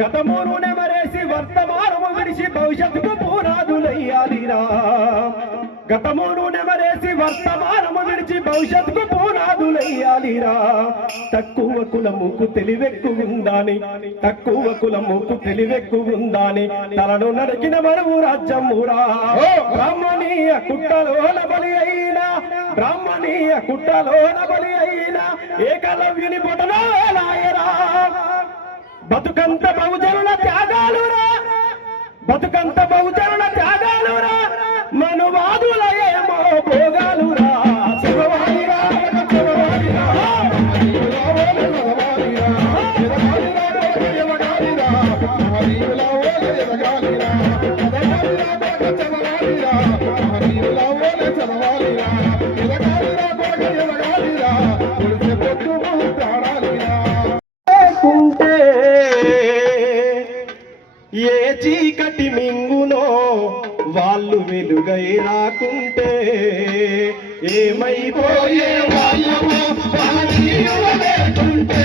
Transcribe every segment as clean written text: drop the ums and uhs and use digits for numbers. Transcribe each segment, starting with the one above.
గతమును మరేసి వర్తమానము విడిచి భవిష్యత్తుకు పునాదులయ్యాలిరా. గతమును మరేసి వర్తమానము విడిచి భవిష్యత్తుకు పునాదులయ్యాలిరా. తక్కువ కులముకు తెలివెక్కువుందాని, తక్కువ కులముకు తెలివెక్కువుందాని తలను నరికిన మరువు రాజ్యమురా. బ్రాహ్మణీయ కుట్టలోన బలి అయినా, బ్రాహ్మణీయ కుట్టలోన బలి అయినా ఏకలవ్యుని బొటలో లాయరా. బతుకంత బహుజనుల త్యాగాలురా, బతుకంత బహుజనుల త్యాగాలురా, మనువాదుల ఏమో భోగాలురా. ఏ చీకటి మింగునో వాళ్ళు వెలుగై రాకుంటే ఏమైపోయే వాళ్ళమో లేకుంటే.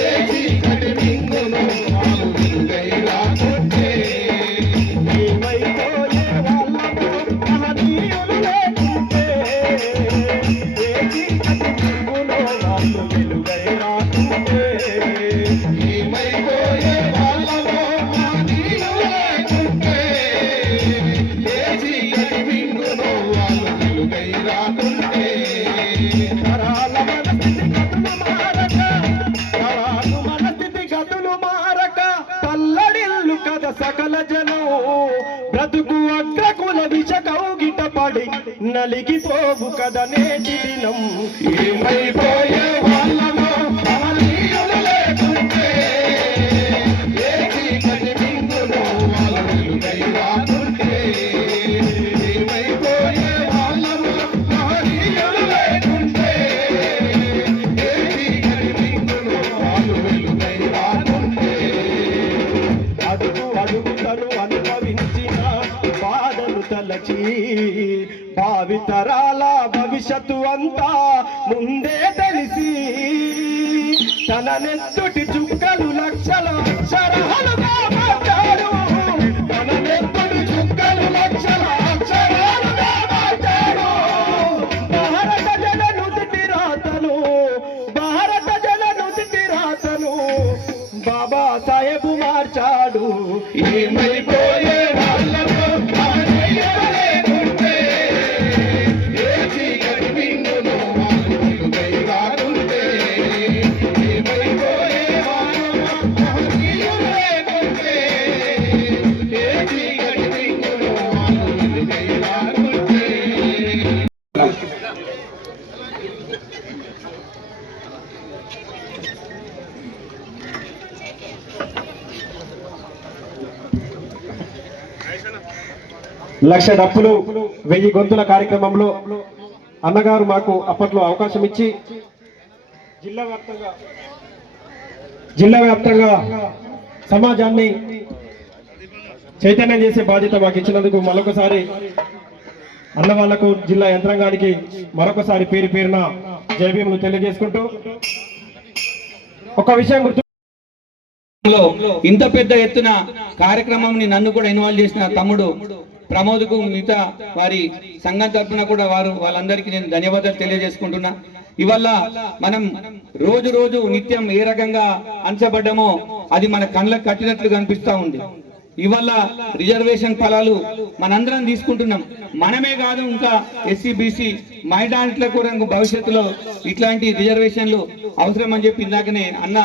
ఏ చీకటి మింగునో వాళ్ళు వెలుగై రాకుంటే ఏమైపోయే వాళ్ళమో మహనీయులు లేకుంటే. ఏ చీకటి మింగునో వాళ్ళు వెలుగై రాకుంటే ఏమైపోయే వాళ్ళమో మహనీయులు లేకుంటే. ఏ చీకటి సకల జనం బ్రతుకు అగ్రకుల విష కౌగిట పడి నలిగిపోవు కదా నేటి దినం ఏమైపోయే వాళ్ళమో మహనీయులు లేకుంటే ఏ చీకటి బిందులో వాళ్ళ వెలుగై రాకుంటే ఏమైపోయే వాళ్ళమో మహనీయులు లేకుంటే ఏ చీకటి బిందులో వాళ్ళ వెలుగై రాకుంటే అడుగు అడుగుతను అనుభవించిన బాధను తలచి భావితరాల భవిష్యత్తు అంతా ముందే తెలిసి తన నెత్తుటి చుక్కలు లక్షల అక్షరాలుగా మార్చాడు తన నెత్తుటి చుక్కలు లక్షల అక్షరాలుగా మార్చాడు భారత జన నుదిటి రాతను భారత జన నుదిటి రాతను బాబా సాహెబు మార్చాడు ఏమైపోయే వాళ్ళతో లక్ష డప్పులు 1000 గొంతుల కార్యక్రమంలో అన్నగారు మాకు అప్పట్లో అవకాశం ఇచ్చి జిల్లా వ్యాప్తంగా సమాజాన్ని చైతన్యం చేసే బాధ్యత మాకు ఇచ్చినందుకు మరొకసారి అన్న వాళ్లకు జిల్లా యంత్రాంగానికి మరొకసారి పేరు పేరున జయభీములు తెలియజేసుకుంటూ ఒక విషయం గుర్తు ఇంత పెద్ద ఎత్తున కార్యక్రమం నన్ను కూడా ఇన్వాల్వ్ చేసిన తమ్ముడు ప్రమోద్కు మిగతా వారి సంఘం తరఫున కూడా వాళ్ళందరికీ నేను ధన్యవాదాలు తెలియజేసుకుంటున్నా. ఇవల్ల మనం రోజు రోజు నిత్యం ఏ రకంగా అంచబడ్డామో అది మన కళ్ళకు కట్టినట్లు కనిపిస్తా ఉంది. ఇవల్ల రిజర్వేషన్ ఫలాలు మనందరం తీసుకుంటున్నాం. మనమే కాదు ఇంకా ఎస్సీ బీసీ మైనారిటీల కూడా భవిష్యత్తులో ఇట్లాంటి రిజర్వేషన్లు అవసరం అని చెప్పి ఇందాకనే అన్న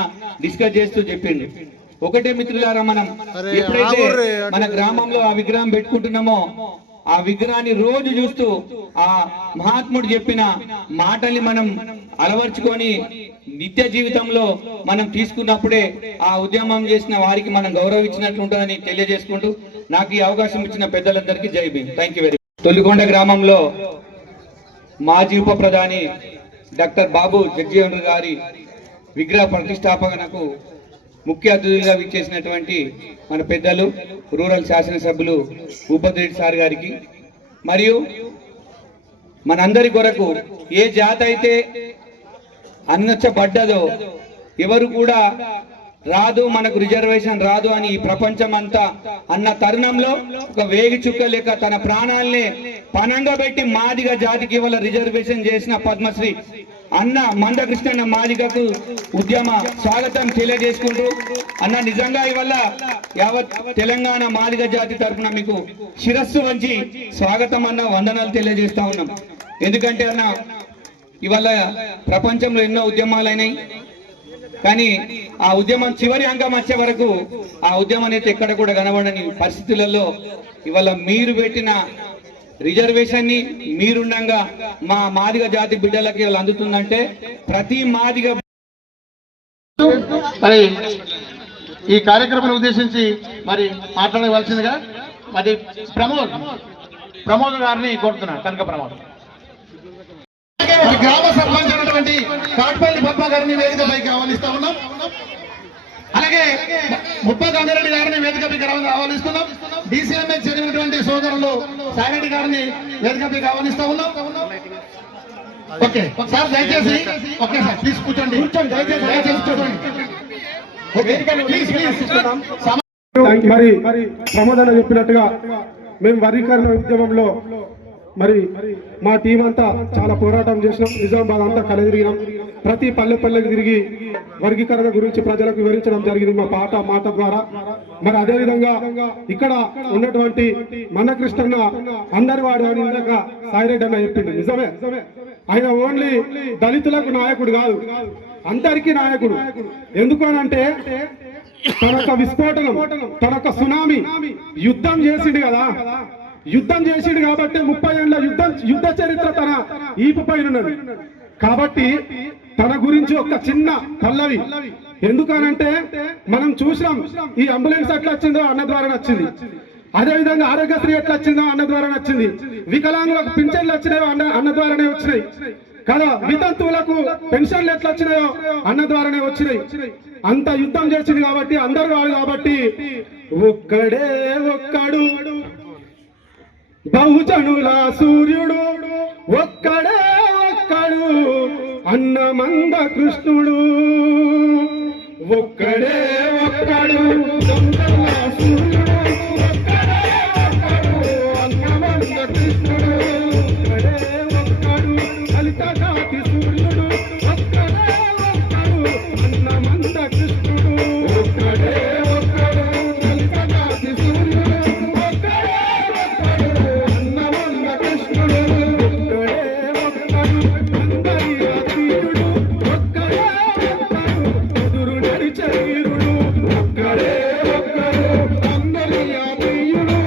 డిస్కస్ చేస్తూ చెప్పిండు. ఒకటే మిత్రులారా, మనం ఎప్పుడైతే మన గ్రామంలో ఆ విగ్రహం పెట్టుకుంటున్నామో ఆ విగ్రహాన్ని రోజు చూస్తూ ఆ మహాత్ముడు చెప్పిన మాటల్ని మనం అలవర్చుకొని నిత్య జీవితంలో మనం తీసుకున్నప్పుడే ఆ ఉద్యమం చేసిన వారికి మనం గౌరవించినట్లు ఉంటుందని తెలియజేసుకుంటూ నాకు ఈ అవకాశం ఇచ్చిన పెద్దలందరికీ Jai Bhim. Thank you very much. Tholikonda గ్రామంలో మాజీ ఉప ప్రధాని డాక్టర్ బాబు జగ్జీవన్ గారి విగ్రహ ప్రతిష్టాపనకు ముఖ్య అతిథులుగా విచ్చేసినటువంటి మన పెద్దలు రూరల్ శాసనసభ్యులు భూపతిరెడ్డి సార్ గారికి మరియు మనందరి కొరకు ఏ జాతి అయితే అన్నచ్చబడ్డదో ఎవరు కూడా రాదు మనకు రిజర్వేషన్ రాదు అని ఈ ప్రపంచం అంతా అన్న తరుణంలో ఒక వేగి చుక్క లేక తన ప్రాణాలనే పణంగా పెట్టి మాదిగ జాతికి ఇవాళ రిజర్వేషన్ చేసిన పద్మశ్రీ అన్న మందకృష్ణ మాదిగకు ఉద్యమ స్వాగతం తెలియజేసుకుంటూ అన్న నిజంగా ఇవల్ల యావత్ తెలంగాణ మాదిగ జాతి తరఫున మీకు శిరస్సు వంచి స్వాగతం అన్న వందనాలు తెలియజేస్తా ఉన్నాం. ఎందుకంటే అన్న ఇవాళ ప్రపంచంలో ఎన్నో ఉద్యమాలైనాయి, కానీ ఆ ఉద్యమం చివరి అంగం వచ్చే వరకు ఆ ఉద్యమం అయితే ఎక్కడ కూడా కనబడని పరిస్థితులలో ఇవాళ మీరు పెట్టిన రిజర్వేషన్ ని మీరుండగా మా మాదిగ జాతి బిడ్డలకి అందుతుందంటే ప్రతి మాదిగ మరి ఈ కార్యక్రమాన్ని ఉద్దేశించి మరి మాట్లాడవలసిందిగా మరి ప్రమోద్ గారిని కోరుతున్నాను. కనుక ప్రమోద్ గ్రామ సర్పంచ్ అయినటువంటి కాట్పల్లి పద్మ గారిని వేదికపైకి ఆహ్వానిస్తా ఉన్నాం. అలాగే ముప్ప గంగారెడ్డి గారిని వేదికపైకి ఆహ్వానిస్తున్నాం. DCMA చెందినటువంటి సోదరులు సాయిరెడ్డి గారిని వేదికపైకి ఆహ్వానిస్తా ఉన్నాం. ఓకే సార్, దయచేసి ఓకే సార్ ప్లీజ్ కూర్చోండి. దయచేసి కూర్చోండి. మరి ప్రమోదన చెప్పినట్టుగా మేము వర్గీకరణ ఉద్యమంలో మరి మా టీం అంతా చాలా పోరాటం చేసినాం. నిజామాబాద్ అంతా కలదిరిగినాం. ప్రతి పల్లెకి తిరిగి వర్గీకరణ గురించి ప్రజలకు వివరించడం జరిగింది మా మాట ద్వారా. మరి అదేవిధంగా ఇక్కడ ఉన్నటువంటి మందకృష్ణ అందరి వాడు అని ఇందాక సాయిరెడ్డి అన్న చెప్పింది నిజమే. ఆయన ఓన్లీ దళితులకు నాయకుడు కాదు, అందరికీ నాయకుడు. ఎందుకు అని అంటే తనొక విస్ఫోటనం, తనొక సునామీ యుద్ధం చేసిండు కదా. యుద్ధం చేసిండు కాబట్టి 30 ఏళ్ళ యుద్ధ చరిత్ర తన ఈపు పైన ఉన్నది. కాబట్టి తన గురించి ఒక చిన్న పల్లవి. ఎందుకనంటే మనం చూసాం ఈ అంబులెన్స్ ఎట్లా వచ్చిందో అన్న ద్వారా వచ్చింది, అదేవిధంగా ఆరోగ్యశ్రీ ఎట్లా వచ్చిందో అన్న ద్వారా వచ్చింది, వికలాంగులకు పింఛన్లు వచ్చినాయో అన్న ద్వారానే వచ్చినాయి కదా, వితంతువులకు పెన్షన్లు ఎట్లా వచ్చినాయో అన్న ద్వారానే వచ్చినాయి. అంత యుద్ధం చేసింది కాబట్టి అందరూ వాడు కాబట్టి ఒక్కడే ఒక్కడు బహుజనుల సూర్యుడు, ఒక్కడే ఒక్కడు అన్నమంద కృష్ణుడు, ఒక్కడే ఒక్కడు బహుజనుల సూర్యుడు, ఒక్కడే ఒక్కడు అన్నమంద కృష్ణుడు, ఒక్కడే ఒక్కడు లలిత జాతి సూర్యుడు, ఒక్కడే ఒక్కడు అన్నమంద కృష్ణుడు, ఒక్కడే ఒక్కడు లలిత జాతి సూర్యుడు, ఒక్కడే ఒక్కడు అన్నమంద కృష్ణుడు, ఒక్కడే ఒక్కడు అందరి అతీతుడు, ఒక్కడే ఒక్కడు ఎదురు నడిచే వీరుడు, ఒక్కడే ఒక్కడు అందరి అతీయుడు,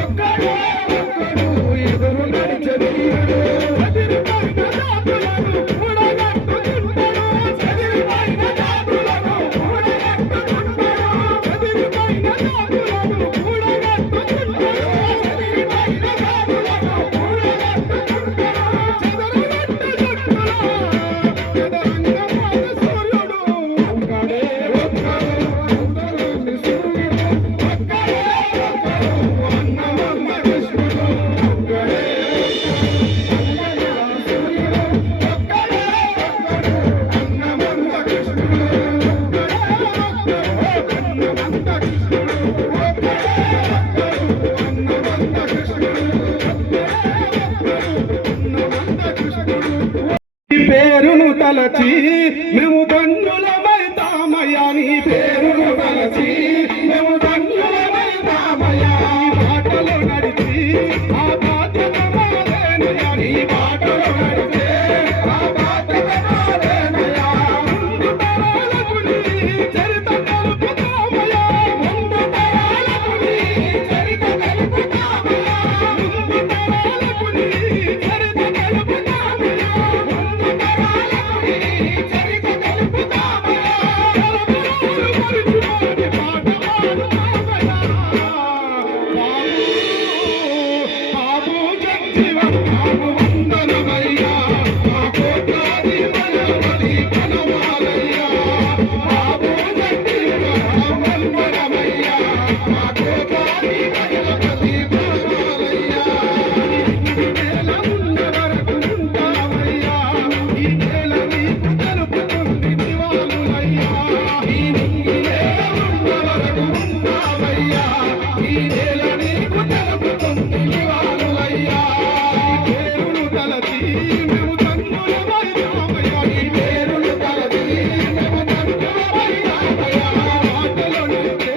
ఒక్కడే ఒక్కడు ఎదురు నడిచే వీరుడు, చెదిరిపోయిన జాతులను కూడగట్టుకుంటాడు, చెదిరిపోయిన జాతులను కూడగట్టుకుంటాడు, చెదిరిపోయిన జాతులను కూడగట్టుకుంటాడు, చెదిరిపోయిన జాతులను కూడగట్టుకుంటాడు, చెదరగట్టు జట్టులా చెదరంగమాన సూర్యుడు, ఒక్కడే ఒక్కడు అందరిని సూర్యుడు, ఒక్కడే ఒక్కడు అన్నమంద కృష్ణుడు, ఒక్కడే నీ పేరును తలచి మేము ధన్యులమైతామయ్యా, నీ పేరును తలచి మేము ధన్యులమైతామయ్యా, నీ బాటలో నడిచి ఆ బాధ్యత మాదేనయ్యా, నీ బాటలో నడిచే ఆ బాధ్యత మాదేనయ్యా, ముందు తరాలకు నీ చరిత కలుపుతామయ్యా, ముందు తరాలకు నీ చరిత కలుపుతామయ్యా, ముందు తరాలకు నీ చరిత కలుపుతామయ్యా, ముందు తరాలకు నీ చరిత కలుపుతామయ్యా, తరతరాలు మరిచిపోని పాట పాడుతామయ్యా, బాబు జగ్జీవన్ బాబు వందనమయ్యా, మా కోట్లాది మనవడి కనవాలయ్యా, బాబు జగ్జీవన్ వందనమయ్యా, మా కోట్లాది మనవడి కనవాలయ్యా, ఈ నేల ఉన్న వరకు ఉంటామయ్యా, ఈ నేల నీకు తెలుపుతుంది నివాళులయ్యా, ఈ నేల ఉన్న వరకు ఉంటామయ్యా, ఈ నేల నీకు తెలుపుతుంది నివాళులయ్యా, ఈ పేరును తలచి మేము ధన్యులమైతామయ్యా, ఈ పేరును తలచి మేము ధన్యులమైతామయ్యా, బాటలో నడిచే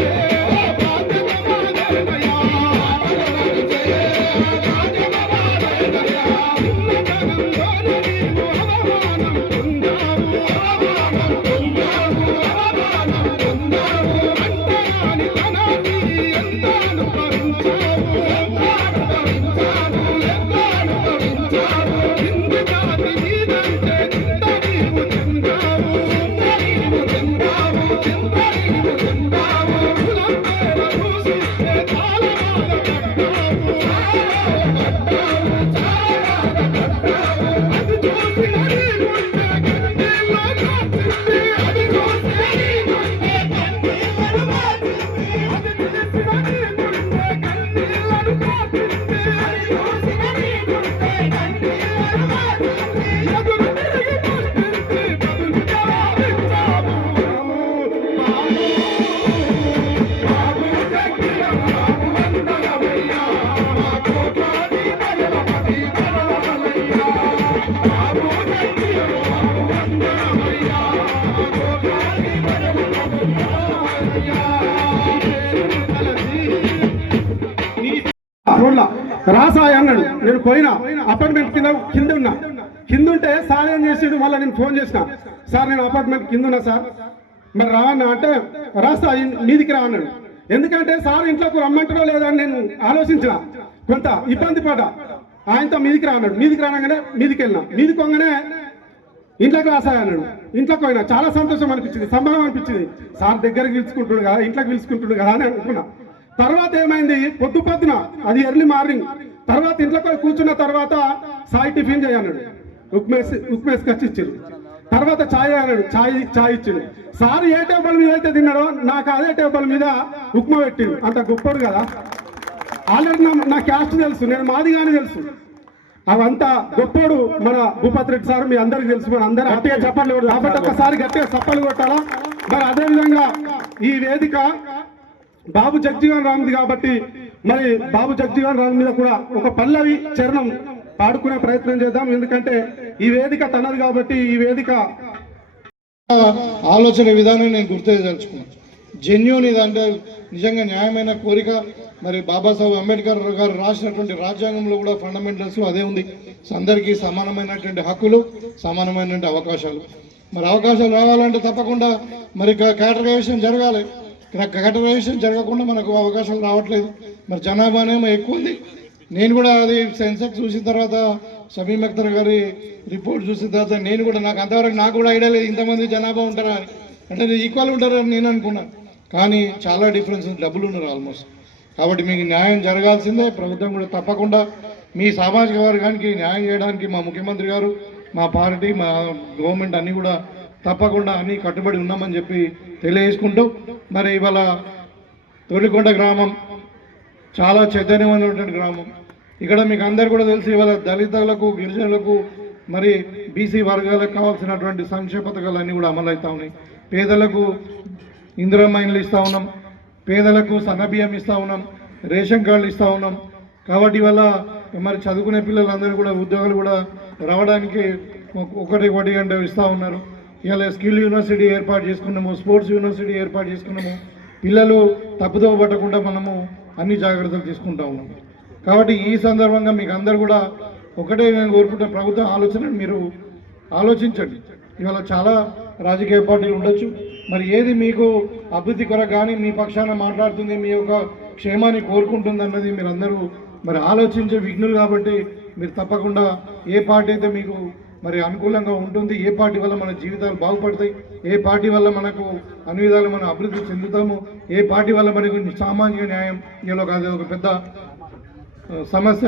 బాధ్యత మాదేనయ్యా, బాటలో నడిచే బాధ్యత మాదేనయ్యా, చిన్నతనంలోనే నీవు అవమానం పొందావు, అవమానం పొందావు, అవమానం పొందావు, అంటరాని తనాన్ని ఎంతాను భరించావు, ఎంతాను భరించావు, ఎంతాను భరించావు, హిందూ జాతి నీదంటే చింత నీవు చెందావు, చింత నీవు చెందావు, చింత నీవు చెందావు, కులం పేర దూషిస్తే చాలా బాధపడ్డావు, చాలా బాధపడ్డావు, చాలా బాధపడ్డావు, అది చూసిన నీ గుండె కన్నీళ్ళలో కాచింది, అది చూసిన నీ గుండె కన్నీళ్ళను మార్చింది, అది తెలిసిన నీ గుండె కన్నీళ్ళను కాచింది, అది చూసిన నీ గుండె కన్నీళ్ళను మార్చింది, ఎదురు తిరిగి ప్రశ్నించి బదులు జవాబిచ్చావు, బాబు జగ్జీవన్ బాబు వందనమయ్యా, మా కోట్లాది మనవడి కనవాలయ్యా, బాబు జగ్జీవన్ బాబు వందనమయ్యా, మా కోట్లాది మనవడి కనవాలయ్యా, ఈ పేరును తలచి నీ రోడ్ల రాసాయి అన్నాడు. నేను పోయినా అపార్ట్మెంట్ కింద ఉన్నా, కింద ఉంటే సార్ ఏం చేసిండు, మళ్ళీ నేను ఫోన్ చేసిన, సార్ నేను అపార్ట్మెంట్ కింద ఉన్నా సార్, మరి రా అన్న అంటే రాస్తా మీదికి రా అన్నాడు. ఎందుకంటే సార్ ఇంట్లోకి రమ్మంటారో లేదని నేను ఆలోచించిన, కొంత ఇబ్బంది పడ్డా. ఆయనతో మీదికి రా అన్నాడు. మీదికి రానగానే మీదికి వెళ్ళినా. మీదికి వంగనే ఇంట్లోకి రాసాయి అన్నాడు. ఇంట్లోకి పోయినా. చాలా సంతోషం అనిపించింది, సంభవం అనిపించింది. సార్ దగ్గరికి పిలుచుకుంటుడు కదా, ఇంట్లోకి పిలుచుకుంటుడు కదా అని అనుకున్నా. తర్వాత ఏమైంది, పొద్దున అది ఎర్లీ మార్నింగ్. తర్వాత ఇంట్లోకి పోయి కూర్చున్న తర్వాత సాయి టిఫిన్ చేయన్నాడు. ఉక్మేస్ కచ్చి ఇచ్చారు. తర్వాత ఛాయ్ అన్నాడు. ఛాయ్ ఇచ్చిండు. సార్ ఏ టేబుల్ మీద అయితే తిన్నాడో నాకు అదే టేబుల్ మీద ఉప్మా పెట్టిండు. అంత గొప్పడు కదా. ఆల్రెడీ నా క్యాస్ట్ తెలుసు, నేను మాదిగానే తెలుసు. అవంతా గొప్పోడు మన భూపతి రెడ్డి సార్. మీ అందరికి తెలుసు. మన అందరూ గట్టిగా చప్పట్లు కొట్టాలి కాబట్టి ఒక్కసారి గట్టిగా చప్పట్లు కొట్టాలా. మరి అదేవిధంగా ఈ వేదిక బాబు జగజీవన్ రామ్ది కాబట్టి మరి బాబు జగజీవన్ రామ్ మీద కూడా ఒక పల్లవి చరణం పాడుకునే ప్రయత్నం చేద్దాం. ఎందుకంటే ఈ వేదిక తనది కాబట్టి ఈ వేదిక ఆలోచన విధానం నేను గుర్తుదలుచుకున్నాను. జెన్యూన్ ఇదంటే నిజంగా న్యాయమైన కోరిక. మరి బాబాసాహెబ్ అంబేద్కర్ గారు రాసినటువంటి రాజ్యాంగంలో కూడా ఫండమెంటల్స్లో అదే ఉంది. అందరికీ సమానమైనటువంటి హక్కులు, సమానమైనటువంటి అవకాశాలు. మరి అవకాశాలు రావాలంటే తప్పకుండా మరి కేటగరైజేషన్ జరగాలి. కేటగరైజేషన్ జరగకుండా మనకు అవకాశాలు రావట్లేదు. మరి జనాభానేమో ఎక్కువ ఉంది. నేను కూడా అది సెన్సెక్స్ చూసిన తర్వాత, షమీమ్ అఖ్తర్ గారి రిపోర్ట్ చూసిన తర్వాత నేను కూడా నాకు కూడా ఐడియా లేదు ఇంతమంది జనాభా ఉంటారా అని. అంటే ఈక్వల్ ఉంటారని నేను అనుకున్నాను. కానీ చాలా డిఫరెన్స్, డబ్బులు ఉన్నారు ఆల్మోస్ట్. కాబట్టి మీకు న్యాయం జరగాల్సిందే. ప్రభుత్వం కూడా తప్పకుండా మీ సామాజిక వర్గానికి న్యాయం చేయడానికి మా ముఖ్యమంత్రి గారు, మా పార్టీ, మా గవర్నమెంట్ అన్నీ కూడా తప్పకుండా అన్నీ కట్టుబడి ఉన్నామని చెప్పి తెలియజేసుకుంటూ, మరి ఇవాళ తొలికొండ గ్రామం చాలా చైతన్యమైనటువంటి గ్రామం. ఇక్కడ మీకు అందరు కూడా తెలిసి ఇవాళ దళితులకు, గిరిజనులకు, మరి బీసీ వర్గాలకు కావాల్సినటువంటి సంక్షేమ పథకాలు అన్నీ కూడా అమలు అవుతూ ఉన్నాయి. పేదలకు ఇందిరమ్మ ఇండ్లు ఇస్తూ ఉన్నాం, పేదలకు సన్నబియ్యం ఇస్తూ ఉన్నాం, రేషన్ కార్డులు ఇస్తూ ఉన్నాం. కాబట్టి ఇవాళ మరి చదువుకునే పిల్లలందరూ కూడా ఉద్యోగాలు కూడా రావడానికి ఒకటి గంట ఇస్తూ ఉన్నారు. ఇవాళ స్కిల్ యూనివర్సిటీ ఏర్పాటు చేసుకున్నాము, స్పోర్ట్స్ యూనివర్సిటీ ఏర్పాటు చేసుకున్నాము. పిల్లలు తప్పుదోవ పట్టకుండా మనము అన్ని జాగ్రత్తలు తీసుకుంటా ఉన్నాం. కాబట్టి ఈ సందర్భంగా మీకు అందరు కూడా ఒకటే నేను కోరుకుంటే, ప్రభుత్వం ఆలోచన మీరు ఆలోచించండి. ఇవాళ చాలా రాజకీయ పార్టీలు ఉండొచ్చు. మరి ఏది మీకు అభివృద్ధి కొరకు కానీ మీ పక్షాన మాట్లాడుతుంది, మీ యొక్క క్షేమాన్ని కోరుకుంటుంది అన్నది మీరు అందరూ మరి ఆలోచించే విఘ్నులు. కాబట్టి మీరు తప్పకుండా ఏ పార్టీ అయితే మీకు మరి అనుకూలంగా ఉంటుంది, ఏ పార్టీ వల్ల మన జీవితాలు బాగుపడతాయి, ఏ పార్టీ వల్ల మనకు అన్ని విధాలు మనం అభివృద్ధి చెందుతాము, ఏ పార్టీ వల్ల మనకు సామాజిక న్యాయం ఇలా కాదు ఒక పెద్ద సమస్య.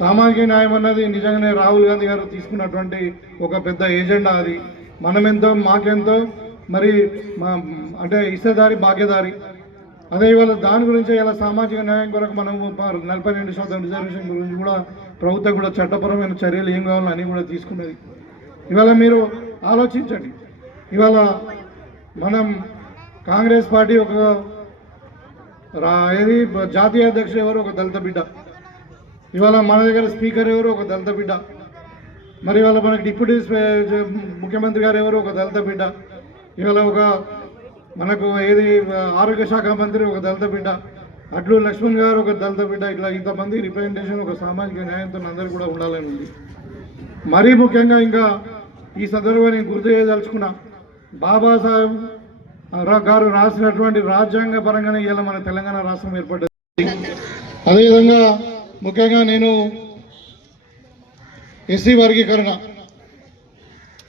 సామాజిక న్యాయం అన్నది నిజంగానే రాహుల్ గాంధీ గారు తీసుకున్నటువంటి ఒక పెద్ద ఎజెండా. అది మనమెంతో మాకెంతో మరి అంటే ఇస్తేదారి భాగ్యదారి. అదే ఇవాళ దాని గురించి ఇలా సామాజిక న్యాయం కొరకు మనము 42% రిజర్వేషన్ గురించి కూడా ప్రభుత్వం కూడా చట్టపరమైన చర్యలు ఏం కావాలో అని కూడా తీసుకున్నది. ఇవాళ మీరు ఆలోచించండి. ఇవాళ మనం కాంగ్రెస్ పార్టీ ఒక ఏది జాతీయ అధ్యక్షుడు ఎవరు ఒక దళిత బిడ్డ, ఇవాళ మన దగ్గర స్పీకర్ ఎవరు ఒక దళిత బిడ్డ, మరి ఇవాళ మనకి డిప్యూటీ ముఖ్యమంత్రి గారు ఎవరు ఒక దళిత బిడ్డ, ఇవాళ ఒక మనకు ఏది ఆరోగ్య శాఖ మంత్రి ఒక దళిత బిడ్డ, అట్లు లక్ష్మణ్ గారు ఒక దళిత బిడ్డ. ఇట్లా ఇంతమంది రిప్రజెంటేషన్ ఒక సామాజిక న్యాయంతో అందరూ కూడా ఉండాలని ఉంది. మరీ ముఖ్యంగా ఇంకా ఈ సందర్భాన్ని గుర్తు చేయదలుచుకున్నా, బాబాసాహెబ్ గారు రాసినటువంటి రాజ్యాంగ పరంగానే ఇలా మన తెలంగాణ రాష్ట్రం ఏర్పడ్డది. అదేవిధంగా ముఖ్యంగా నేను ఎస్సీ వర్గీకరణ,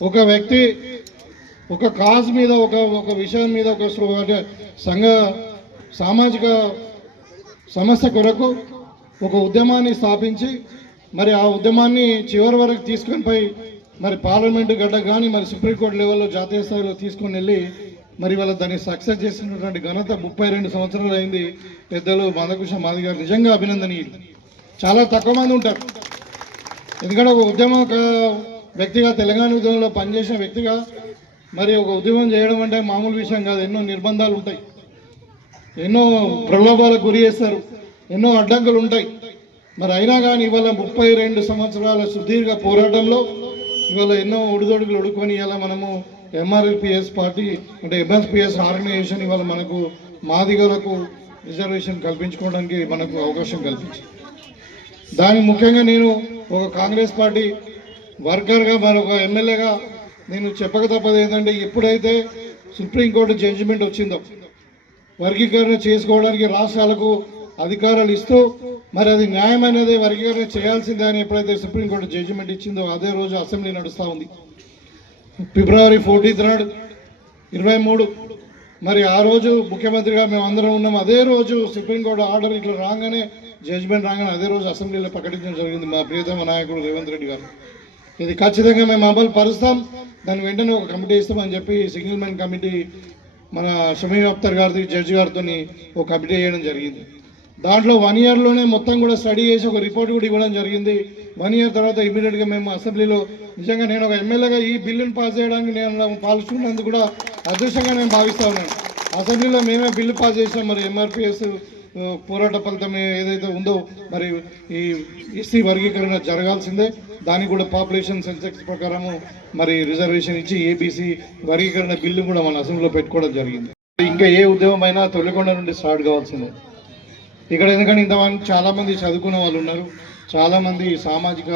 ఒక వ్యక్తి ఒక కాజ్ మీద ఒక విషయం మీద ఒక సంఘ సామాజిక సమస్య కొరకు ఒక ఉద్యమాన్ని స్థాపించి మరి ఆ ఉద్యమాన్ని చివరి వరకు తీసుకొని పోయి మరి పార్లమెంటు గడ్డ కానీ మరి సుప్రీంకోర్టు లెవెల్లో జాతీయ స్థాయిలో తీసుకొని వెళ్ళి మరి వాళ్ళ దాన్ని సక్సెస్ చేసినటువంటి ఘనత 32 సంవత్సరాలు అయింది పెద్దలు మందకృష్ణ మాది గారు. నిజంగా అభినందనీయులు. చాలా తక్కువ మంది ఉంటారు. ఎందుకంటే ఒక ఉద్యమ వ్యక్తిగా, తెలంగాణ ఉద్యమంలో పనిచేసిన వ్యక్తిగా మరి ఒక ఉద్యమం చేయడం అంటే మామూలు విషయం కాదు. ఎన్నో నిర్బంధాలు ఉంటాయి, ఎన్నో ప్రలోభాలకు గురి చేస్తారు, ఎన్నో అడ్డంకులు ఉంటాయి. మరి అయినా కానీ ఇవాళ 32 సంవత్సరాల సుదీర్ఘ పోరాటంలో ఇవాళ ఎన్నో ఒడిదొడుగులు ఒడుకొని ఇవాళ మనము ఎంఆర్ఎల్పిఎస్ పార్టీ అంటే ఎంఎస్పిఎస్ ఆర్గనైజేషన్ ఇవాళ మనకు మాదిగలకు రిజర్వేషన్ కల్పించుకోవడానికి మనకు అవకాశం కల్పించింది. దాని ముఖ్యంగా నేను ఒక కాంగ్రెస్ పార్టీ వర్కర్గా మరొక ఎమ్మెల్యేగా నేను చెప్పక తప్పదు ఏంటంటే, ఎప్పుడైతే సుప్రీంకోర్టు జడ్జిమెంట్ వచ్చిందో వర్గీకరణ చేసుకోవడానికి రాష్ట్రాలకు అధికారాలు ఇస్తూ మరి అది న్యాయమైనదే వర్గీకరణ చేయాల్సిందే అని ఎప్పుడైతే సుప్రీంకోర్టు జడ్జిమెంట్ ఇచ్చిందో అదే రోజు అసెంబ్లీ నడుస్తూ ఉంది. ఫిబ్రవరి 14 నాడు 23 మరి ఆ రోజు ముఖ్యమంత్రిగా మేము అందరం ఉన్నాం. అదే రోజు సుప్రీంకోర్టు ఆర్డర్ ఇట్లా రాగానే జడ్జిమెంట్ రాగానే అదే రోజు అసెంబ్లీలో ప్రకటించడం జరిగింది మా ప్రియతమ నాయకుడు రేవంత్ రెడ్డి గారు. ఇది ఖచ్చితంగా మేము అమలు పరుస్తాం, దాని వెంటనే ఒక కమిటీ ఇస్తామని చెప్పి సింగిల్ మ్యాన్ కమిటీ మన షమీ అఖ్తర్ గారిది జడ్జి గారితో ఒక కమిటీ వేయడం జరిగింది. దాంట్లో 1 ఇయర్లోనే మొత్తం కూడా స్టడీ చేసి ఒక రిపోర్ట్ కూడా ఇవ్వడం జరిగింది. 1 ఇయర్ తర్వాత ఇమీడియట్గా మేము అసెంబ్లీలో నిజంగా నేను ఒక ఎమ్మెల్యేగా ఈ బిల్లును పాస్ చేయడానికి నేను పాల్గొన్నందుకు కూడా అదృష్టంగా నేను భావిస్తా ఉన్నాను. అసెంబ్లీలో మేమే బిల్లు పాస్ చేసినాం. మరి ఎంఆర్పిఎస్ పోరాట ఫలితం ఏదైతే ఉందో మరి ఈ ఎస్సీ వర్గీకరణ జరగాల్సిందే, దానికి కూడా పాపులేషన్ సెన్సెక్స్ ప్రకారము మరి రిజర్వేషన్ ఇచ్చి ఏబీసీ వర్గీకరణ బిల్లు కూడా మన అసెంబ్లీలో పెట్టుకోవడం జరిగింది. ఇంకా ఏ ఉద్యమం అయినా తొలికొండ నుండి స్టార్ట్ కావాల్సిందే ఇక్కడ. ఎందుకంటే ఇంతమంది చాలామంది చదువుకున్న వాళ్ళు ఉన్నారు, చాలామంది సామాజిక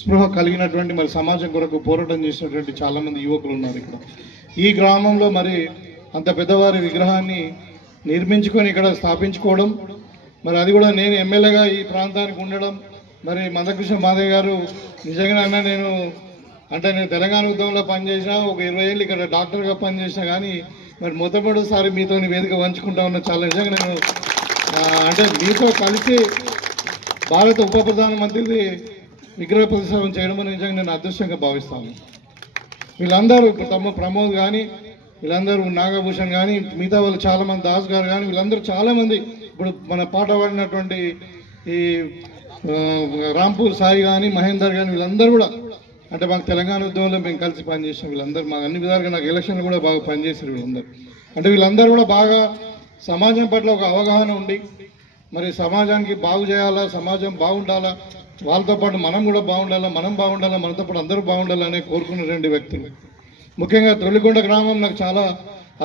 స్పృహ కలిగినటువంటి మరి సమాజం కొరకు పోరాటం చేసినటువంటి చాలామంది యువకులు ఉన్నారు ఇక్కడ. ఈ గ్రామంలో మరి అంత పెద్దవారి విగ్రహాన్ని నిర్మించుకొని ఇక్కడ స్థాపించుకోవడం, మరి అది కూడా నేను ఎమ్మెల్యేగా ఈ ప్రాంతానికి ఉండడం, మరి మందకృష్ణ మాదయ్య గారు నిజంగా నేను తెలంగాణ ఉద్యమంలో పనిచేసిన ఒక 20 ఏళ్ళు ఇక్కడ డాక్టర్గా పనిచేసిన, కానీ మరి మొట్టమొదటిసారి మీతో వేదిక పంచుకుంటా ఉన్న చాలా నిజంగా నేను మీతో కలిసి భారత ఉప ప్రధానమంత్రిది విగ్రహ ప్రతిష్టాపన చేయడం అని నిజంగా నేను అదృష్టంగా భావిస్తాను. వీళ్ళందరూ ఇప్పుడు తమ ప్రమోద్ కానీ వీళ్ళందరూ నాగభూషణ్ కానీ మిగతా వాళ్ళు చాలామంది దాస్ గారు కానీ వీళ్ళందరూ చాలామంది ఇప్పుడు మన పాట పాడినటువంటి ఈ రాంపూర్ సాయి కానీ మహేందర్ కానీ వీళ్ళందరూ కూడా మాకు తెలంగాణ ఉద్యమంలో మేము కలిసి పనిచేసాం. వీళ్ళందరూ మాకు అన్ని విధాలుగా నాకు ఎలక్షన్లు కూడా బాగా పనిచేశారు వీళ్ళందరూ. వీళ్ళందరూ కూడా బాగా సమాజం పట్ల ఒక అవగాహన ఉండి మరి సమాజానికి బాగు చేయాలా, సమాజం బాగుండాలా, వాళ్ళతో పాటు మనం కూడా బాగుండాలా, మనం బాగుండాలా, మనతో పాటు అందరూ బాగుండాలని కోరుకున్న వ్యక్తులు. ముఖ్యంగా తొలికొండ గ్రామం నాకు చాలా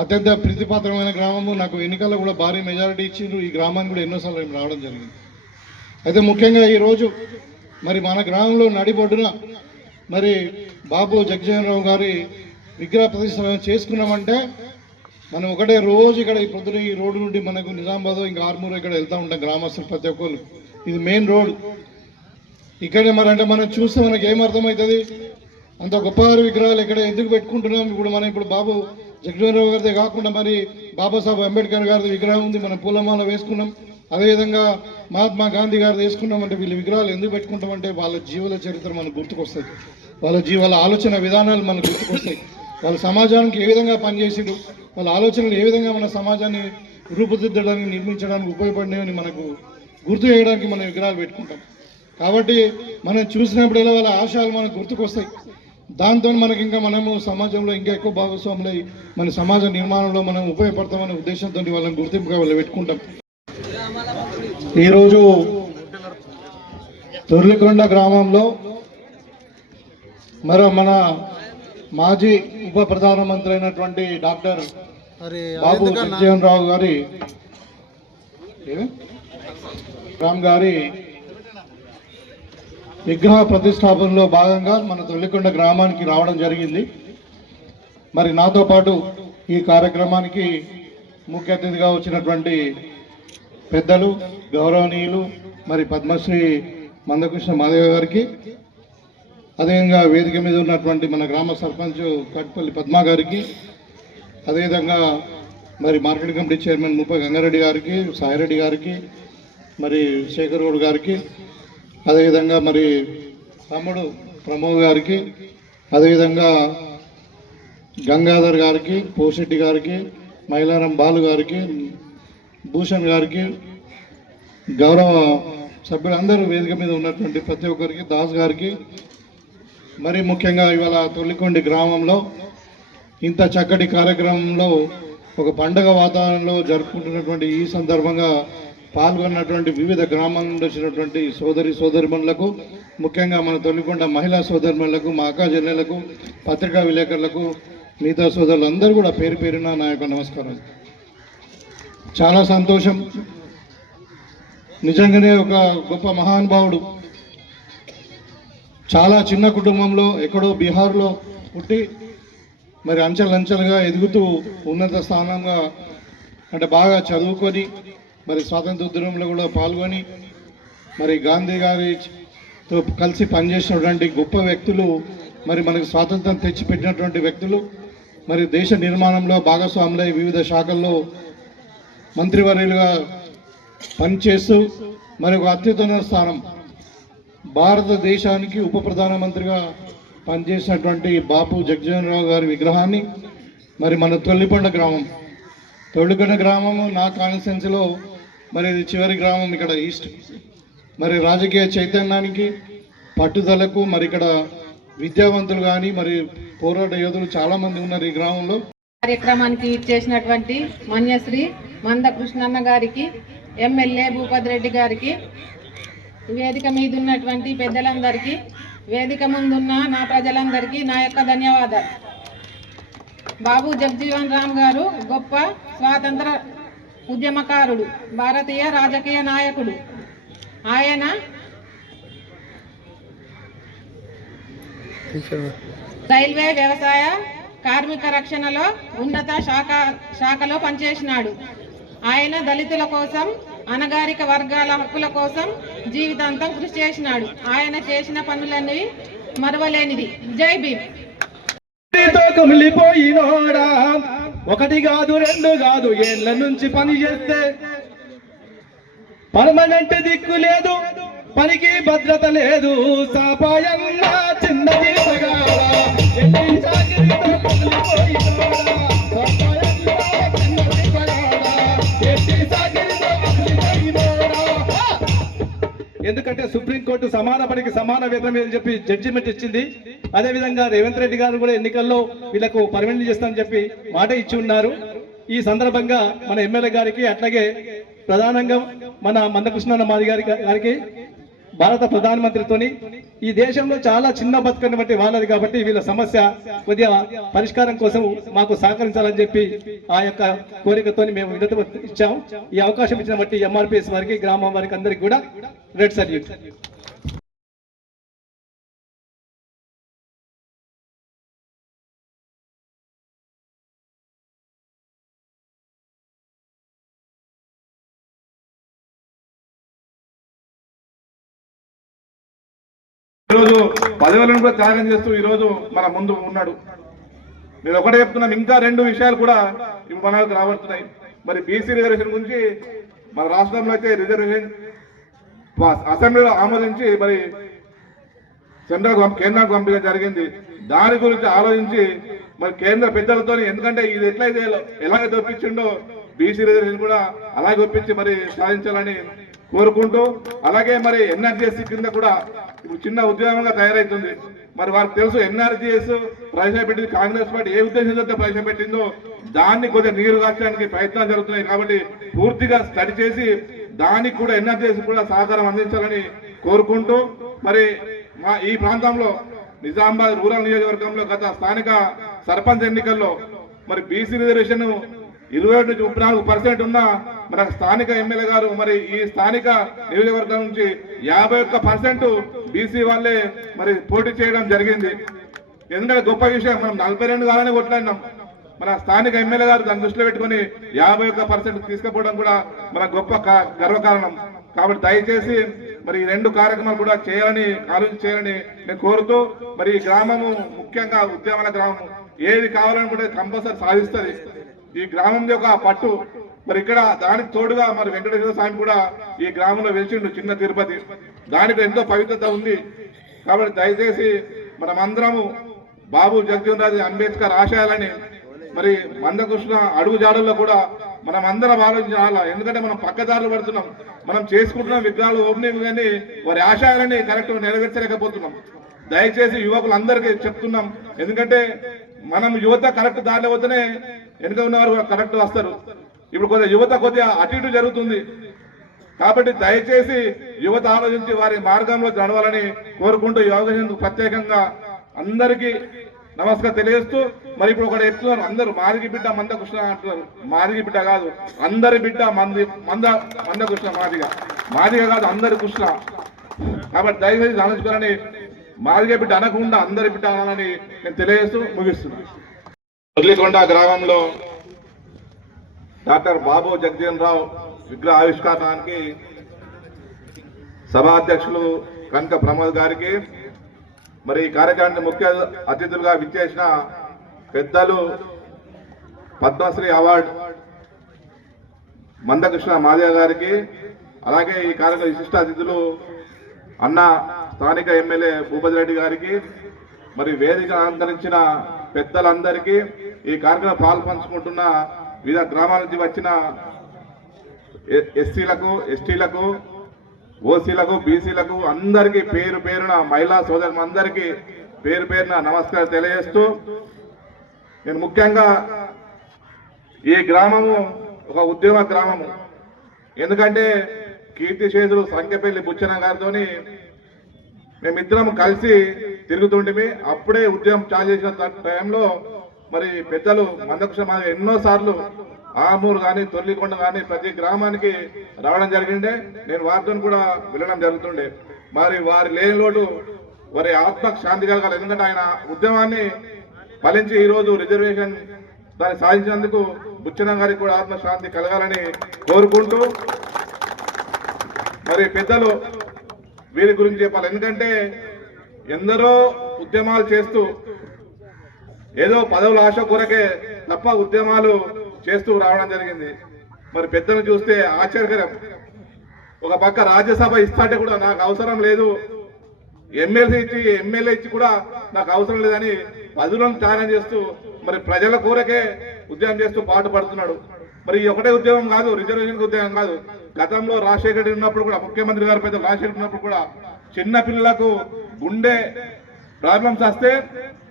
అత్యంత ప్రీతిపాత్రమైన గ్రామము. నాకు ఎన్నికల్లో కూడా భారీ మెజారిటీ ఇచ్చిండ్రు. ఈ గ్రామానికి కూడా ఎన్నోసార్లు మేము రావడం జరిగింది. అయితే ముఖ్యంగా ఈరోజు మరి మన గ్రామంలో నడిబొడ్డున మరి బాబు జగజీవనరావు గారి విగ్రహ ప్రతిష్ఠ చేసుకున్నామంటే మనం ఒకటే రోజు ఇక్కడ ఈ పొద్దున ఈ రోడ్డు నుండి మనకు నిజామాబాద్ ఇంకా ఆర్మూరు ఇక్కడ వెళ్తూ ఉంటాం గ్రామస్తులు ప్రతి ఒక్కరు. ఇది మెయిన్ రోడ్ ఇక్కడే. మరి అంటే మనం చూస్తే మనకి ఏమర్థమవుతుంది, అంత గొప్పవారి విగ్రహాలు ఇక్కడ ఎందుకు పెట్టుకుంటున్నాం. ఇప్పుడు బాబు జగజీవనరావు గారిదే కాకుండా మరి బాబాసాహెబ్ అంబేద్కర్ గారిది విగ్రహం ఉంది, మనం పూలమాల వేసుకున్నాం. అదేవిధంగా మహాత్మా గాంధీ గారిది వేసుకున్నాం. అంటే వీళ్ళ విగ్రహాలు ఎందుకు పెట్టుకుంటామంటే వాళ్ళ జీవుల చరిత్ర మనకు గుర్తుకొస్తుంది, వాళ్ళ ఆలోచన విధానాలు మనకు గుర్తుకొస్తాయి, వాళ్ళ సమాజానికి ఏ విధంగా పనిచేసిండు, వాళ్ళ ఆలోచనలు ఏ విధంగా మన సమాజాన్ని రూపుదిద్దడానికి నిర్మించడానికి ఉపయోగపడినాయని మనకు గుర్తు చేయడానికి మనం విగ్రహాలు పెట్టుకుంటాం. కాబట్టి మనం చూసినప్పుడల్లా వాళ్ళ ఆశయాలు మనకు గుర్తుకొస్తాయి. దాంతో మనకి ఇంకా మనము సమాజంలో ఇంకా ఎక్కువ భాగస్వాములై మన సమాజ నిర్మాణంలో మనం ఉపయోగపడతామనే ఉద్దేశంతో వాళ్ళని గుర్తింపుగా వాళ్ళు పెట్టుకుంటాం. ఈరోజు తొర్లికొండ గ్రామంలో మన మాజీ ఉప ప్రధానమంత్రి అయినటువంటి డాక్టర్ బాబు జగజీవనరావు గారి విగ్రహ ప్రతిష్టాపనలో భాగంగా మన తొల్లికొండ గ్రామానికి రావడం జరిగింది. మరి నాతో పాటు ఈ కార్యక్రమానికి ముఖ్య అతిథిగా వచ్చినటువంటి పెద్దలు గౌరవనీయులు మరి పద్మశ్రీ మందకృష్ణ మాదేవ గారికి, అదేవిధంగా వేదిక మీద ఉన్నటువంటి మన గ్రామ సర్పంచ్ కట్పల్లి పద్మ గారికి, అదేవిధంగా మరి మార్కెట్ కమిటీ చైర్మన్ ముప్ప గంగారెడ్డి గారికి, సాయిరెడ్డి గారికి, మరి శేఖర్ గౌడ్ గారికి, అదేవిధంగా మరి తమ్ముడు ప్రమోద్ గారికి, అదేవిధంగా గంగాధర్ గారికి, పోషెట్టి గారికి, మైలారం బాలు గారికి, భూషణ్ గారికి, గౌరవ సభ్యులందరూ వేదిక మీద ఉన్నటువంటి ప్రతి ఒక్కరికి, దాస్ గారికి, మరి ముఖ్యంగా ఇవాళ తొల్లికొండ గ్రామంలో ఇంత చక్కటి కార్యక్రమంలో ఒక పండగ వాతావరణంలో జరుపుకుంటున్నటువంటి ఈ సందర్భంగా పాల్గొన్నటువంటి వివిధ గ్రామాల నుండి వచ్చినటువంటి సోదరిమణులకు, ముఖ్యంగా మన తొల్లికొండ మహిళా సోదరిమణులకు, మా అక్క చెల్లెలకు, పత్రికా విలేకరులకు, మిగతా సోదరులందరూ కూడా పేరు పేరున నా యొక్క నమస్కారం. చాలా సంతోషం. నిజంగానే ఒక గొప్ప మహానుభావుడు. చాలా చిన్న కుటుంబంలో ఎక్కడో బీహార్లో పుట్టి మరి అంచెలంచెలుగా ఎదుగుతూ ఉన్నత స్థానంగా అంటే బాగా చదువుకొని మరి స్వాతంత్ర ఉద్యమంలో కూడా పాల్గొని మరి గాంధీ గారితో కలిసి పనిచేసినటువంటి గొప్ప వ్యక్తులు, మరి మనకు స్వాతంత్రం తెచ్చిపెట్టినటువంటి వ్యక్తులు, మరి దేశ నిర్మాణంలో భాగస్వాములై వివిధ శాఖల్లో మంత్రివర్యులుగా పనిచేస్తూ మరి ఒక అత్యున్నత స్థానం భారతదేశానికి ఉప ప్రధానమంత్రిగా పనిచేసినటువంటి బాపు జగజ్జీవనరావు గారి విగ్రహాన్ని మరి మన తొల్లిపొండ గ్రామము నా కాన్స్టిట్యున్సీలో మరి ఇది చివరి గ్రామం ఇక్కడ ఈస్ట్. మరి రాజకీయ చైతన్యానికి పట్టుదలకు మరి ఇక్కడ విద్యావంతులు కానీ మరి పోరాట యోధులు చాలామంది ఉన్నారు ఈ గ్రామంలో. కార్యక్రమానికి ఇచ్చేసినటువంటి మన్యశ్రీ మంద కృష్ణన్న గారికి, ఎమ్మెల్యే భూపతి రెడ్డి గారికి, వేదిక మీద ఉన్నటువంటి పెద్దలందరికీ, వేదిక ముందున్న నా ప్రజలందరికీ నా యొక్క ధన్యవాదాలు. బాబు జగజీవన్ రామ్ గారు గొప్ప స్వాతంత్ర ఉద్యమకారుడు, భారతీయ రాజకీయ నాయకుడు. ఆయన రైల్వే, వ్యవసాయ, కార్మిక రక్షణలో ఉన్నత శాఖలో పనిచేసినాడు. ఆయన దళితుల కోసం, అణగారిక వర్గాల హక్కుల కోసం జీవితాంతం కృషి చేసినాడు. ఆయన చేసిన పనులన్నీ మరవలేనిది. జై భీమ్. కమిలిపోయినోడా, ఒకటి కాదు రెండు కాదు, ఏళ్ల నుంచి పని చేస్తే పర్మనెంట్ దిక్కు లేదు, పనికి భద్రత లేదు. సాపాయన్న చిన్నది ఎందుకంటే సుప్రీంకోర్టు సమాన పనికి సమాన వేతనం అని చెప్పి జడ్జిమెంట్ ఇచ్చింది. అదేవిధంగా రేవంత్ రెడ్డి గారు కూడా ఎన్నికల్లో వీళ్ళకు పర్మనెంట్ చేస్తామని చెప్పి మాట ఇచ్చి ఉన్నారు. ఈ సందర్భంగా మన ఎమ్మెల్యే గారికి, అట్లాగే ప్రధానంగా మన మందకృష్ణ మాది గారికి భారత ప్రధానమంత్రితోని ఈ దేశంలో చాలా చిన్న బతుకని బట్టి వాళ్ళది కాబట్టి వీళ్ళ సమస్య కొద్దిగా పరిష్కారం కోసం మాకు సహకరించాలని చెప్పి ఆ యొక్క కోరికతోని మేము వినతి ఇచ్చాము. ఈ అవకాశం ఇచ్చిన బట్టి ఎంఆర్పిఎస్ వారికి, గ్రామం వారికి అందరికి కూడా రెడ్ సల్యూట్. ఈరోజు పదవులను కూడా త్యాగం చేస్తూ ఈరోజు మన ముందు ఉన్నాడు. నేను ఒకటే చెప్తున్నాం, ఇంకా రెండు విషయాలు కూడా ఇప్పుడు మనకు రాబడుతున్నాయి. మరి బీసీ రిజర్వేషన్ గురించి మన రాష్ట్రంలో అయితే రిజర్వేషన్ అసెంబ్లీలో ఆమోదించి మరి కేంద్రానికి పంపించడం జరిగింది. దాని గురించి ఆలోచించి మరి కేంద్ర పెద్దలతో, ఎందుకంటే ఇది ఎట్లయితే ఎలాగైతే ఒప్పించిండో బీసీ రిజర్వేషన్ కూడా అలాగే ఒప్పించి మరి సాధించాలని కోరుకుంటూ, అలాగే మరి ఎన్ఆర్జీఎస్ కింద కూడా ఇప్పుడు చిన్న ఉద్యమంగా తయారైతుంది. మరి వారికి తెలుసు ఎన్ఆర్జీఎస్ ప్రవేశపెట్టింది కాంగ్రెస్ పార్టీ ఏ ఉద్దేశంతో ప్రవేశపెట్టిందో దాన్ని కొద్దిగా నీరు కాచడానికి ప్రయత్నాలు జరుగుతున్నాయి. కాబట్టి పూర్తిగా స్టడీ చేసి దానికి కూడా ఎన్ఆర్జీఎస్ కూడా సహకారం అందించాలని కోరుకుంటూ, మరి మా ఈ ప్రాంతంలో నిజామాబాద్ రూరల్ నియోజకవర్గంలో గత స్థానిక సర్పంచ్ ఎన్నికల్లో మరి బీసీ రిజర్వేషన్ 20 నుంచి 34% ఉన్న మన స్థానిక ఎమ్మెల్యే గారు మరి ఈ స్థానిక నియోజకవర్గం నుంచి 51% బీసీ వాళ్ళే మరి పోటీ చేయడం జరిగింది. ఎందుకంటే గొప్ప విషయం, మనం 42 కావాలని కొట్లాడినాం. మన స్థానిక ఎమ్మెల్యే గారు దాన్ని దృష్టిలో పెట్టుకుని 51% తీసుకుపోవడం కూడా మన గొప్ప గర్వకారణం. కాబట్టి దయచేసి మరి ఈ రెండు కార్యక్రమాలు కూడా చేయాలని నేను కోరుతూ, మరి ఈ గ్రామము ముఖ్యంగా ఉద్యమాల గ్రామం, ఏది కావాలనుకుంటే కంపల్సరీ సాధిస్తుంది. ఈ గ్రామం యొక్క పట్టు మరి ఇక్కడ దానికి తోడుగా మరి వెంకటేశ్వర స్వామి కూడా ఈ గ్రామంలో వెలిచిండు, చిన్న తిరుపతి, దానికి ఎంతో పవిత్రత ఉంది. కాబట్టి దయచేసి మనమందరము బాబు జగజీవన్ రామ్ అంబేద్కర్ ఆశయాలని మరి మందకృష్ణ అడుగు జాడల్లో కూడా మనం అందరం ఆలోచించాలా. ఎందుకంటే మనం పక్కదారులు పడుతున్నాం, మనం చేసుకుంటున్న విగ్రహాలు ఓపెనింగ్ కానీ వారి ఆశయాలని కరెక్ట్ నెరవేర్చలేకపోతున్నాం. దయచేసి యువకులందరికీ చెప్తున్నాం, ఎందుకంటే మనం యువత కరెక్ట్ దారిలో పోతేనే వెనుక ఉన్నవారు కరెక్ట్ వస్తారు. ఇప్పుడు కొద్దిగా అటు ఇటు జరుగుతుంది. కాబట్టి దయచేసి యువత ఆలోచించి వారి మార్గంలో నడవాలని కోరుకుంటూ ఈ అవకాశం ప్రత్యేకంగా అందరికీ నమస్కారం తెలియజేస్తూ, మరి ఇప్పుడు ఒకటి చెప్తున్నారు, అందరూ మాదిగి బిడ్డ మందకృష్ణ అంటున్నారు. మాదిగి బిడ్డ కాదు, అందరి బిడ్డ మందకృష్ణ, మాదిగా కాదు, అందరి కృష్ణ. కాబట్టి దయచేసి ఆలోచించాలని, మాదిగ బిడ్డ అనకుండా అందరి బిడ్డ అనాలని నేను తెలియజేస్తూ ముగిస్తున్నాను. తొర్లికొండ గ్రామంలో డాక్టర్ బాబు జగజీవన్ రావు విగ్రహ ఆవిష్కరణానికి సభా అధ్యక్షులు కనక ప్రమోద్ గారికి, మరి ఈ కార్యక్రమానికి ముఖ్య అతిథులుగా విచ్చేసిన పెద్దలు పద్మశ్రీ అవార్డు మందకృష్ణ మాదయ్య గారికి, అలాగే ఈ కార్యక్రమ విశిష్ట అతిథులు అన్న స్థానిక ఎమ్మెల్యే భూపతి రెడ్డి గారికి, మరి వేదిక అలంకరించిన పెద్దలందరికీ, ఈ కార్యక్రమం పాల్పంచుకుంటున్న వివిధ గ్రామాల నుంచి వచ్చిన ఎస్సీలకు, ఎస్టీలకు, ఓసీలకు, బీసీలకు అందరికీ పేరు పేరున, మహిళా సోదరులందరికీ పేరు పేరున నమస్కారం తెలియజేస్తూ, నేను ముఖ్యంగా ఈ గ్రామము ఒక ఉద్యమ గ్రామము. ఎందుకంటే కీర్తిశేషులు సంఖ్యపల్లి బుచ్చన్న గారితో మేమిద్దరం కలిసి తిరుగుతుంటిమి. అప్పుడే ఉద్యమం చాలు చేసిన టైంలో మరి పెద్దలు మందకృష్ణ మాదయ్య ఎన్నోసార్లు ఆమూరు కానీ తొర్లికొండ కానీ ప్రతి గ్రామానికి రావడం జరిగిండే. నేను వారితో కూడా వెళ్ళడం జరుగుతుండే. మరి వారి లేని లోటు వారి ఆత్మకు శాంతి కలగాలి. ఎందుకంటే ఆయన ఉద్యమాన్ని ఫలించి ఈరోజు రిజర్వేషన్ దాన్ని సాధించినందుకు బుచ్చన్న గారికి కూడా ఆత్మశాంతి కలగాలని కోరుకుంటూ, మరి పెద్దలు వీరి గురించి చెప్పాలి. ఎందుకంటే ఎందరో ఉద్యమాలు చేస్తూ ఏదో పదవుల ఆశ కొరకే తప్ప ఉద్యమాలు చేస్తూ రావడం జరిగింది. మరి పెద్దలు చూస్తే ఆశ్చర్యకరం. ఒక పక్క రాజ్యసభ ఇస్తాంటే కూడా నాకు అవసరం లేదు, ఎమ్మెల్యే ఇచ్చి కూడా నాకు అవసరం లేదని పదవులను త్యాగం చేస్తూ మరి ప్రజల కోరకే ఉద్యమం చేస్తూ పాటుపడుతున్నాడు. మరి ఒకటే ఉద్యమం కాదు, రిజర్వేషన్ ఉద్యమం కాదు. గతంలో రాజశేఖర రెడ్డి ఉన్నప్పుడు కూడా, ముఖ్యమంత్రి గారు పెద్ద రాజశేఖర ఉన్నప్పుడు కూడా చిన్న పిల్లలకు గుండె ప్రాబ్లమ్స్ వస్తే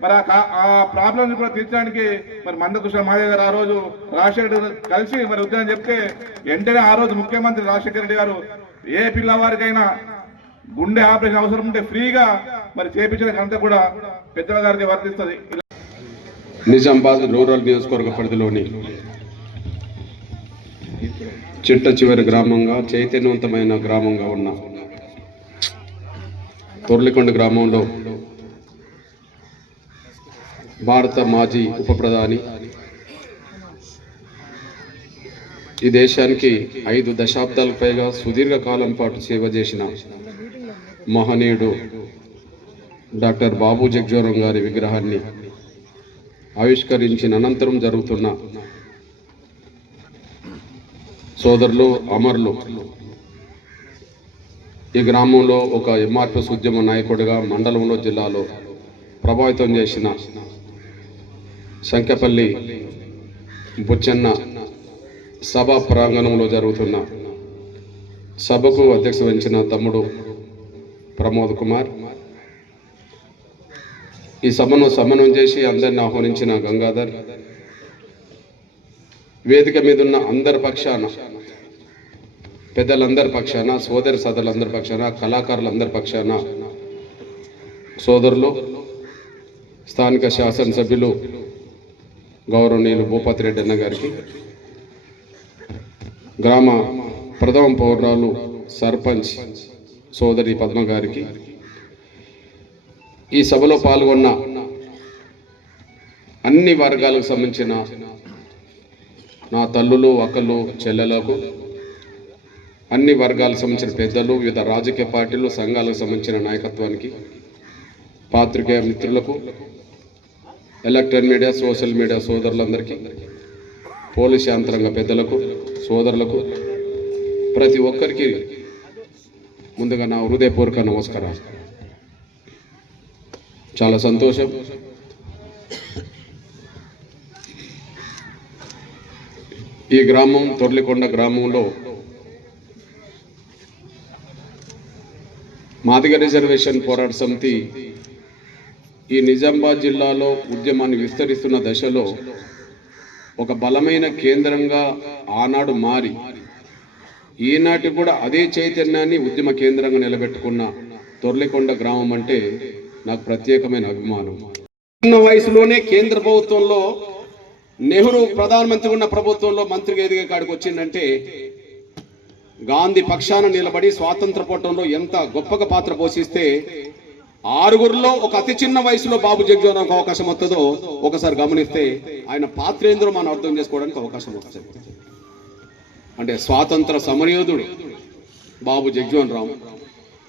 మరి ఆ ప్రాబ్లమ్స్ కూడా తీర్చడానికి మరి మందకృష్ణ మాదయ్య గారు ఆ రోజు రాజశేఖర కలిసి మరి ఉద్యమం చెప్తే వెంటనే ఆ రోజు ముఖ్యమంత్రి రాజశేఖర రెడ్డి గారు ఏ పిల్లవారికైనా గుండె ఆపరేషన్ అవసరం ఉంటే ఫ్రీగా మరి చేయించడానికి అంతా కూడా పెద్దల గారికి వర్తిస్తుంది. నిజామాబాద్ రూరల్ నియోజకవర్గ పరిధిలోని చిట్ట చివరి గ్రామంగా, చైతన్యవంతమైన గ్రామంగా ఉన్న తొర్లికొండ గ్రామంలో భారత మాజీ ఉప ప్రధాని, ఈ దేశానికి 5 దశాబ్దాలకు పైగా సుదీర్ఘకాలం పాటు సేవ చేసిన మహనీయుడు డాక్టర్ బాబు జగజీవన్ గారి విగ్రహాన్ని ఆవిష్కరించిన అనంతరం జరుగుతున్న సోదరులు, అమరులు, ఈ గ్రామంలో ఒక ఎంఆర్పిఎస్ ఉద్యమ నాయకుడిగా మండలంలో, జిల్లాలో ప్రభావితం చేసిన సంఖ్యపల్లి బుచ్చన్న సభా ప్రాంగణంలో జరుగుతున్న సభకు అధ్యక్షత వహించిన తమ్ముడు ప్రమోద్ కుమార్, ఈ సభను సమన్వయం చేసి అందరిని ఆహ్వానించిన గంగాధర్, వేదిక మీద ఉన్న అందరి పక్షాన, పెద్దలందరి పక్షాన, సోదరి సోదరులందరి పక్షాన, కళాకారులందరి పక్షాన సోదరులు, స్థానిక శాసనసభ్యులు గౌరవనీయులు భూపతి రెడ్డి అన్న గారికి, గ్రామ ప్రథమ పౌరాలు సర్పంచ్ సోదరి పద్మ గారికి, ఈ సభలో పాల్గొన్న అన్ని వర్గాలకు సంబంధించిన నా తల్లులు, అక్కలు, చెల్లెలకు, అన్ని వర్గాలకు సంబంధించిన పెద్దలు, వివిధ రాజకీయ పార్టీలు, సంఘాలకు సంబంధించిన నాయకత్వానికి, పాత్రికేయ మిత్రులకు, ఎలక్ట్రానిక్ మీడియా, సోషల్ మీడియా సోదరులందరికీ, పోలీస్ యంత్రాంగ పెద్దలకు, సోదరులకు, ప్రతి ఒక్కరికి ముందుగా నా హృదయపూర్వక నమస్కారాలు. చాలా సంతోషం. ఈ గ్రామం తొర్లికొండ గ్రామంలో మాదిగ రిజర్వేషన్ పోరాట సమితి ఈ నిజామాబాద్ జిల్లాలో ఉద్యమాన్ని విస్తరిస్తున్న దశలో ఒక బలమైన కేంద్రంగా ఆనాడు మారి ఈనాటి కూడా అదే చైతన్యాన్ని ఉద్యమ కేంద్రంగా నిలబెట్టుకున్న తొర్లికొండ గ్రామం అంటే నాకు ప్రత్యేకమైన అభిమానం. చిన్న వయసులోనే కేంద్ర ప్రభుత్వంలో నెహ్రూ ప్రధానమంత్రి ఉన్న ప్రభుత్వంలో మంత్రిగా ఎదిగే కాడికి వచ్చిందంటే గాంధీ పక్షాన నిలబడి స్వాతంత్ర పోరాటంలో ఎంత గొప్పగా పాత్ర పోషిస్తే 6గురిలో ఒక అతి చిన్న వయసులో బాబు జగ్జీవన్ రామ్కి అవకాశం వస్తుందో ఒకసారి గమనిస్తే ఆయన పాత్ర ఏందో మనం అర్థం చేసుకోవడానికి అవకాశం వస్తుంది. అంటే స్వాతంత్ర సమరయోధుడు బాబు జగ్జీవన్ రామ్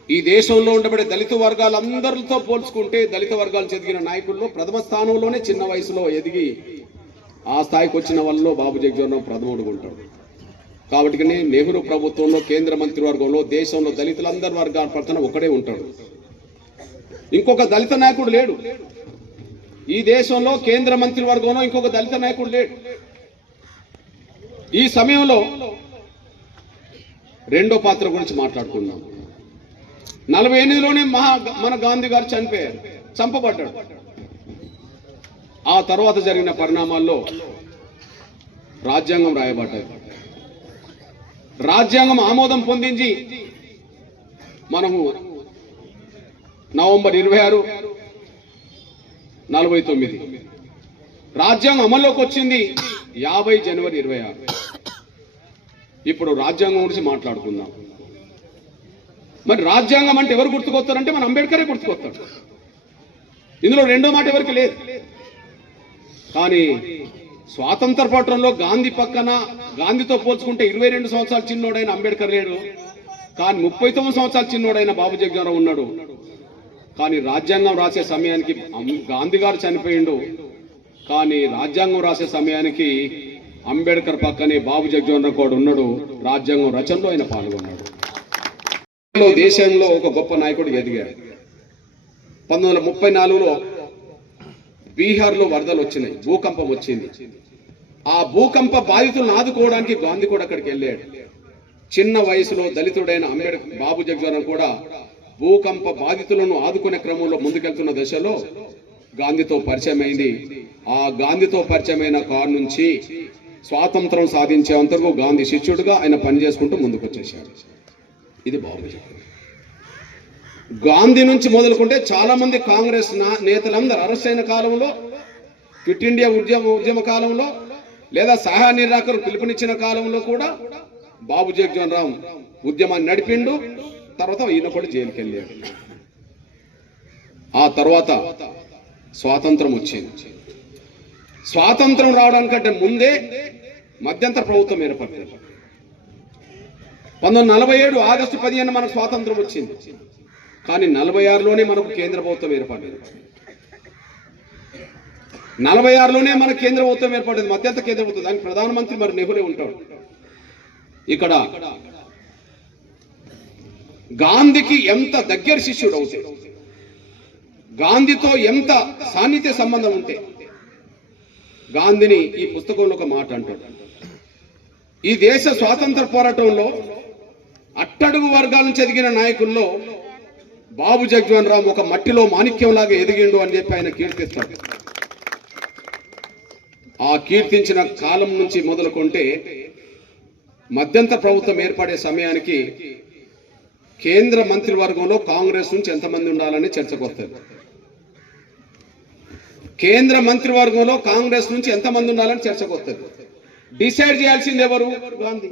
ఈ దేశంలో ఉండబడే దళిత వర్గాలందరితో పోల్చుకుంటే దళిత వర్గాలు చెందిన నాయకుల్లో ప్రథమ స్థానంలోనే చిన్న వయసులో ఎదిగి ఆ స్థాయికి వచ్చిన వాళ్ళలో బాబు జగ్జీవన్ రామ్ ప్రథముడుగా ఉంటాడు. కాబట్టి నెహ్రూ ప్రభుత్వంలో కేంద్ర మంత్రివర్గంలో దేశంలో దళితులందరి వర్గాల పక్కన ఒకడే ఉంటాడు. ఇంకొక దళిత నాయకుడు లేడు. ఈ దేశంలో కేంద్ర మంత్రివర్గంలో ఇంకొక దళిత నాయకుడు లేడు. ఈ సమయంలో రెండో పాత్ర గురించి మాట్లాడుకుందాం. 48లోనే మన గాంధీ గారు చనిపోయారు, చంపబడ్డాడు. ఆ తర్వాత జరిగిన పరిణామాల్లో రాజ్యాంగం రాయబడ్డాయి. రాజ్యాంగం ఆమోదం పొందించి మనము నవంబర్ 26, 49 రాజ్యాంగం అమల్లోకి వచ్చింది 50 జనవరి 26. ఇప్పుడు రాజ్యాంగం గురించి మాట్లాడుకుందాం. మరి రాజ్యాంగం అంటే ఎవరు గుర్తుకొస్తారంటే మన అంబేద్కరే గుర్తుకొస్తాడు. ఇందులో రెండో మాట ఎవరికి లేదు. కానీ స్వాతంత్ర పోరాటంలో గాంధీ పక్కన గాంధీతో పోల్చుకుంటే 22 సంవత్సరాలు చిన్నోడైన అంబేద్కర్ లేడు. కానీ 39 సంవత్సరాలు చిన్నోడైన బాబు జగ్జీవన్ రామ్ ఉన్నాడు. కానీ రాజ్యాంగం రాసే సమయానికి గాంధీ గారు చనిపోయిండు. కానీ రాజ్యాంగం రాసే సమయానికి అంబేద్కర్ పక్కనే బాబు జగ్జీవన్ రామ్ కూడా ఉన్నాడు. రాజ్యాంగం రచనలో ఆయన పాల్గొన్నాడు. దేశంలో ఒక గొప్ప నాయకుడు ఎదిగాడు. 1934లో బీహార్లో వరదలు వచ్చినాయి, భూకంపం వచ్చింది. ఆ భూకంప బాధితులను ఆదుకోవడానికి గాంధీ కూడా అక్కడికి వెళ్ళాడు. చిన్న వయసులో దళితుడైన అంబేద్కర్ బాబు జగ్జీవన్ రామ్ కూడా భూకంప బాధితులను ఆదుకునే క్రమంలో ముందుకెళ్తున్న దశలో గాంధీతో పరిచయం అయింది. ఆ గాంధీతో పరిచయమైన కారు నుంచి స్వాతంత్రం సాధించేంతకు గాంధీ శిష్యుడిగా ఆయన పనిచేసుకుంటూ ముందుకు వచ్చేసాడు. ఇది బాబు జగ్జీవన్. గాంధీ నుంచి మొదలుకుంటే చాలా మంది కాంగ్రెస్ నేతలందరూ అరెస్ట్ అయిన కాలంలో, క్విట్ ఇండియా ఉద్యమ కాలంలో, లేదా సహాయ నిరాకరణ పిలుపునిచ్చిన కాలంలో కూడా బాబు జగ్జీవన్ రామ్ ఉద్యమాన్ని నడిపిండు. తర్వాత ఈయన కూడా జైలుకి వెళ్ళాడు. ఆ తర్వాత స్వాతంత్రం వచ్చింది. స్వాతంత్రం రావడానికంటే ముందే మధ్యంతర ప్రభుత్వం ఏర్పడింది. 1947 ఆగస్టు 15 మనకు స్వాతంత్రం వచ్చింది. కానీ 46లోనే మనకు కేంద్ర ప్రభుత్వం ఏర్పడింది. 46లోనే మనకు కేంద్ర ప్రభుత్వం ఏర్పడింది, మధ్యంతర కేంద్ర ప్రభుత్వం. దానికి ప్రధానమంత్రి మరి నెహ్రూ ఉంటాడు. ఇక్కడ గాంధీకి ఎంత దగ్గర శిష్యుడు అవుతే, గాంధీతో ఎంత సాన్నిధ్య సంబంధం ఉంటే, గాంధీని ఈ పుస్తకంలో ఒక మాట అంటాడు. ఈ దేశ స్వాతంత్ర పోరాటంలో అట్టడుగు వర్గాల నుంచి ఎదిగిన నాయకుల్లో బాబు జగ్జీవన్ రామ్ ఒక మట్టిలో మాణిక్యంలాగా ఎదిగిండు అని చెప్పి ఆయన కీర్తిస్తాడు. ఆ కీర్తించిన కాలం నుంచి మొదలుకుంటే మధ్యంతర ప్రభుత్వం ఏర్పడే సమయానికి కేంద్ర మంత్రివర్గంలో కాంగ్రెస్ నుంచి ఎంతమంది ఉండాలని చర్చకు వస్తుంది. కేంద్ర మంత్రివర్గంలో కాంగ్రెస్ నుంచి ఎంతమంది ఉండాలని చర్చకు వస్తుంది. డిసైడ్ చేయాల్సింది ఎవరు? గాంధీ.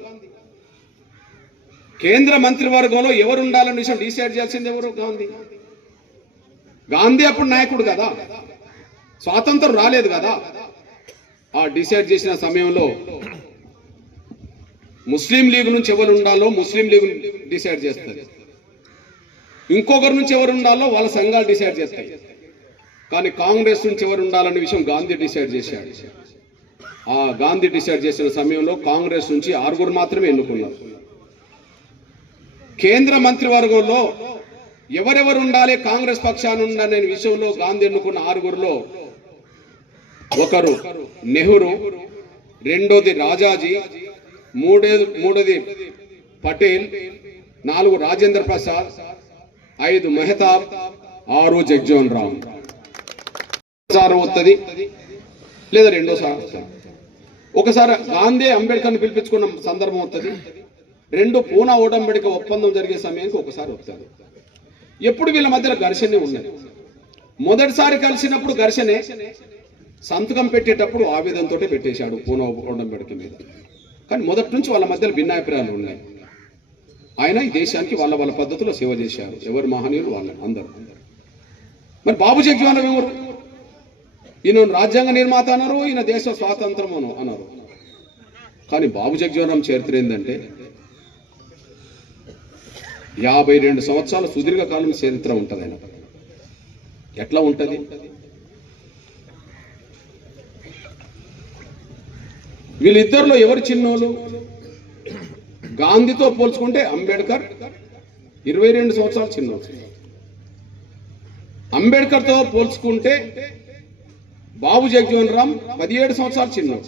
కేంద్ర మంత్రివర్గంలో ఎవరు ఉండాలని విషయం డిసైడ్ చేయాల్సింది ఎవరు? గాంధీ. గాంధీ అప్పుడు నాయకుడు కదా, స్వాతంత్రం రాలేదు కదా. ఆ డిసైడ్ చేసిన సమయంలో ముస్లిం లీగ్ నుంచి ఎవరు ఉండాలో ముస్లిం లీగ్ డిసైడ్ చేస్తుంది. ఇంకొకరి నుంచి ఎవరు ఉండాలో వాళ్ళ సంఘాలు డిసైడ్ చేస్తాయి. కానీ కాంగ్రెస్ నుంచి ఎవరు ఉండాలనే విషయం గాంధీ డిసైడ్ చేశాడు. ఆ గాంధీ డిసైడ్ చేసిన సమయంలో కాంగ్రెస్ నుంచి 6 మాత్రమే ఎన్నుకున్నారు. కేంద్ర మంత్రివర్గంలో ఎవరెవరు ఉండాలి కాంగ్రెస్ పక్షాన ఉండాలనే విషయంలో గాంధీ ఎన్నుకున్న 6లో ఒకరు నెహ్రూ, రెండోది రాజాజీ, మూడోది పటేల్, 4 రాజేంద్ర ప్రసాద్, 5 మెహతాబ్, 6 జగ్జీవన్ రామ్. ఒకసారి వస్తుంది లేదా రెండోసారి వస్తుంది. ఒకసారి గాంధీ అంబేద్కర్ని పిలిపించుకున్న సందర్భం వస్తుంది. 2 పూనా ఓడంబడిక ఒప్పందం జరిగే సమయానికి ఒకసారి వస్తుంది. ఎప్పుడు వీళ్ళ మధ్యలో ఘర్షణే ఉన్నది. మొదటిసారి కలిసినప్పుడు ఘర్షణే, సంతకం పెట్టేటప్పుడు ఆవేదనతో పెట్టేశాడు పూనా ఓడంబడిక మీద. కానీ మొదటి నుంచి వాళ్ళ మధ్యలో భిన్నాభిప్రాయాలు ఉన్నాయి. ఆయన ఈ దేశానికి వాళ్ళ పద్ధతిలో సేవ చేశారు. ఎవరు మహనీయులు వాళ్ళు అందరూ. మరి బాబు జగ్జీవన్ రామ్ ఎవరు? ఈయన రాజ్యాంగ నిర్మాత అన్నారు, ఈయన దేశ స్వాతంత్రం అన్నారు. కానీ బాబు జగ్జీవన్ రామ్ చరిత్ర ఏంటంటే 52 సంవత్సరాల సుదీర్ఘకాలం చరిత్ర ఉంటుంది ఆయన. ఎట్లా ఉంటుంది? వీళ్ళిద్దరిలో ఎవరు చిన్నోళ్ళు? గాంధీతో పోల్చుకుంటే అంబేద్కర్ 22 సంవత్సరాలు చిన్నోడు. అంబేద్కర్తో పోల్చుకుంటే బాబు జగ్జీవన్ రామ్ 17 సంవత్సరాలు చిన్నోడు.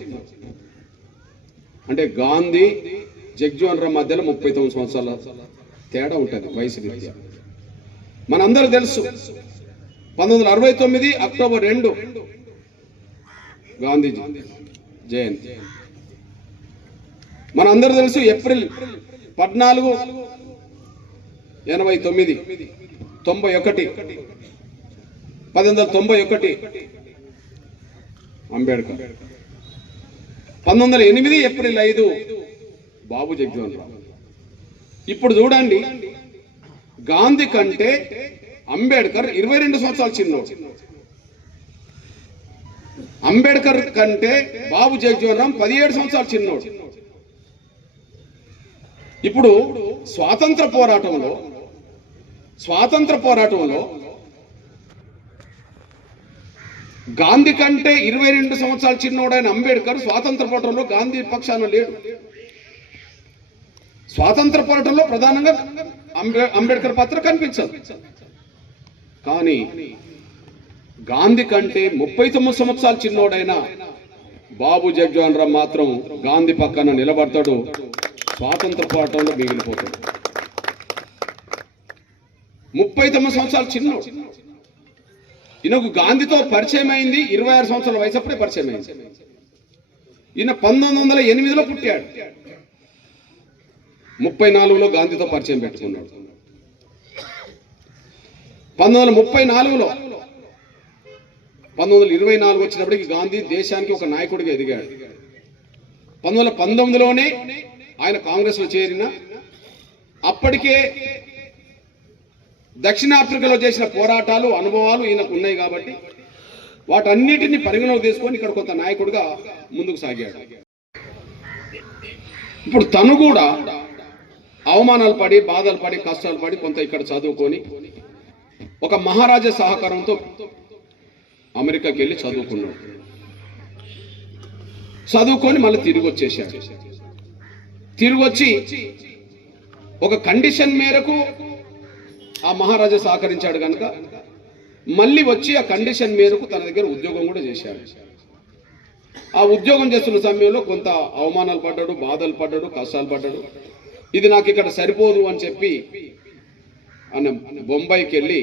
అంటే గాంధీ జగ్జీవన్ రామ్ మధ్యలో 39 సంవత్సరాల తేడా ఉంటుంది వయసు రీత్యా. మనందరూ తెలుసు 1969 అక్టోబర్ 2 గాంధీజీ జయంతి. మనందరూ తెలుసు ఏప్రిల్ 14 89 1891 అంబేద్కర్. 1908 ఏప్రిల్ 5 బాబు జగ్జీవన్ రామ్. ఇప్పుడు చూడండి, గాంధీ కంటే అంబేద్కర్ 22 సంవత్సరాలు చిన్నోడు. అంబేద్కర్ కంటే బాబు జగ్జీవన్ రామ్ 17 సంవత్సరాలు చిన్నోడు. ఇప్పుడు స్వాతంత్ర పోరాటంలో గాంధీ కంటే 22 సంవత్సరాలు చిన్నోడైన అంబేద్కర్ స్వాతంత్ర పోరాటంలో గాంధీ పక్షాన లేడు. స్వాతంత్ర పోరాటంలో ప్రధానంగా అంబేద్కర్ పాత్ర కనిపించదు. కానీ గాంధీ కంటే 39 సంవత్సరాలు చిన్నోడైన బాబు జగ్జీవన్ రామ్ మాత్రం గాంధీ పక్కన నిలబడతాడు, స్వాతంత్ర పోరాటంలో మిగిలిపోతాడు. 39 సంవత్సరాలు చిన్నోడు. ఈయనకు గాంధీతో పరిచయం అయింది 26 సంవత్సరాల వయసు అప్పుడే పరిచయం అయింది. ఈయన 1908లో పుట్టాడు. 34లో గాంధీతో పరిచయం పెట్టుకున్నాడు. 1934లో 1924 వచ్చినప్పటికి గాంధీ దేశానికి ఒక నాయకుడిగా ఎదిగాడు. 1919లోనే ఆయన కాంగ్రెస్లో చేరిన అప్పటికే దక్షిణాఫ్రికాలో చేసిన పోరాటాలు అనుభవాలు ఈయనకు ఉన్నాయి కాబట్టి వాటన్నిటిని పరిగణలోకి తీసుకొని ఇక్కడ కొంత నాయకుడిగా ముందుకు సాగాడు. ఇప్పుడు తను కూడా అవమానాలు పడి, బాధలు పడి, కష్టాలు పడి కొంత ఇక్కడ చదువుకొని ఒక మహారాజా సహకారంతో అమెరికాకి వెళ్ళి చదువుకున్నాడు. చదువుకొని మళ్ళీ తిరిగి వచ్చేసాడు. తిరిగి వచ్చి ఒక కండిషన్ మేరకు ఆ మహారాజా సహకరించాడు కనుక మళ్ళీ వచ్చి ఆ కండిషన్ మేరకు తన దగ్గర ఉద్యోగం కూడా చేశాడు. ఆ ఉద్యోగం చేస్తున్న సమయంలో కొంత అవమానాలు పడ్డాడు, బాధలు పడ్డాడు, కష్టాలు పడ్డాడు. ఇది నాకు ఇక్కడ సరిపోదు అని చెప్పి ఆయన బొంబాయికి వెళ్ళి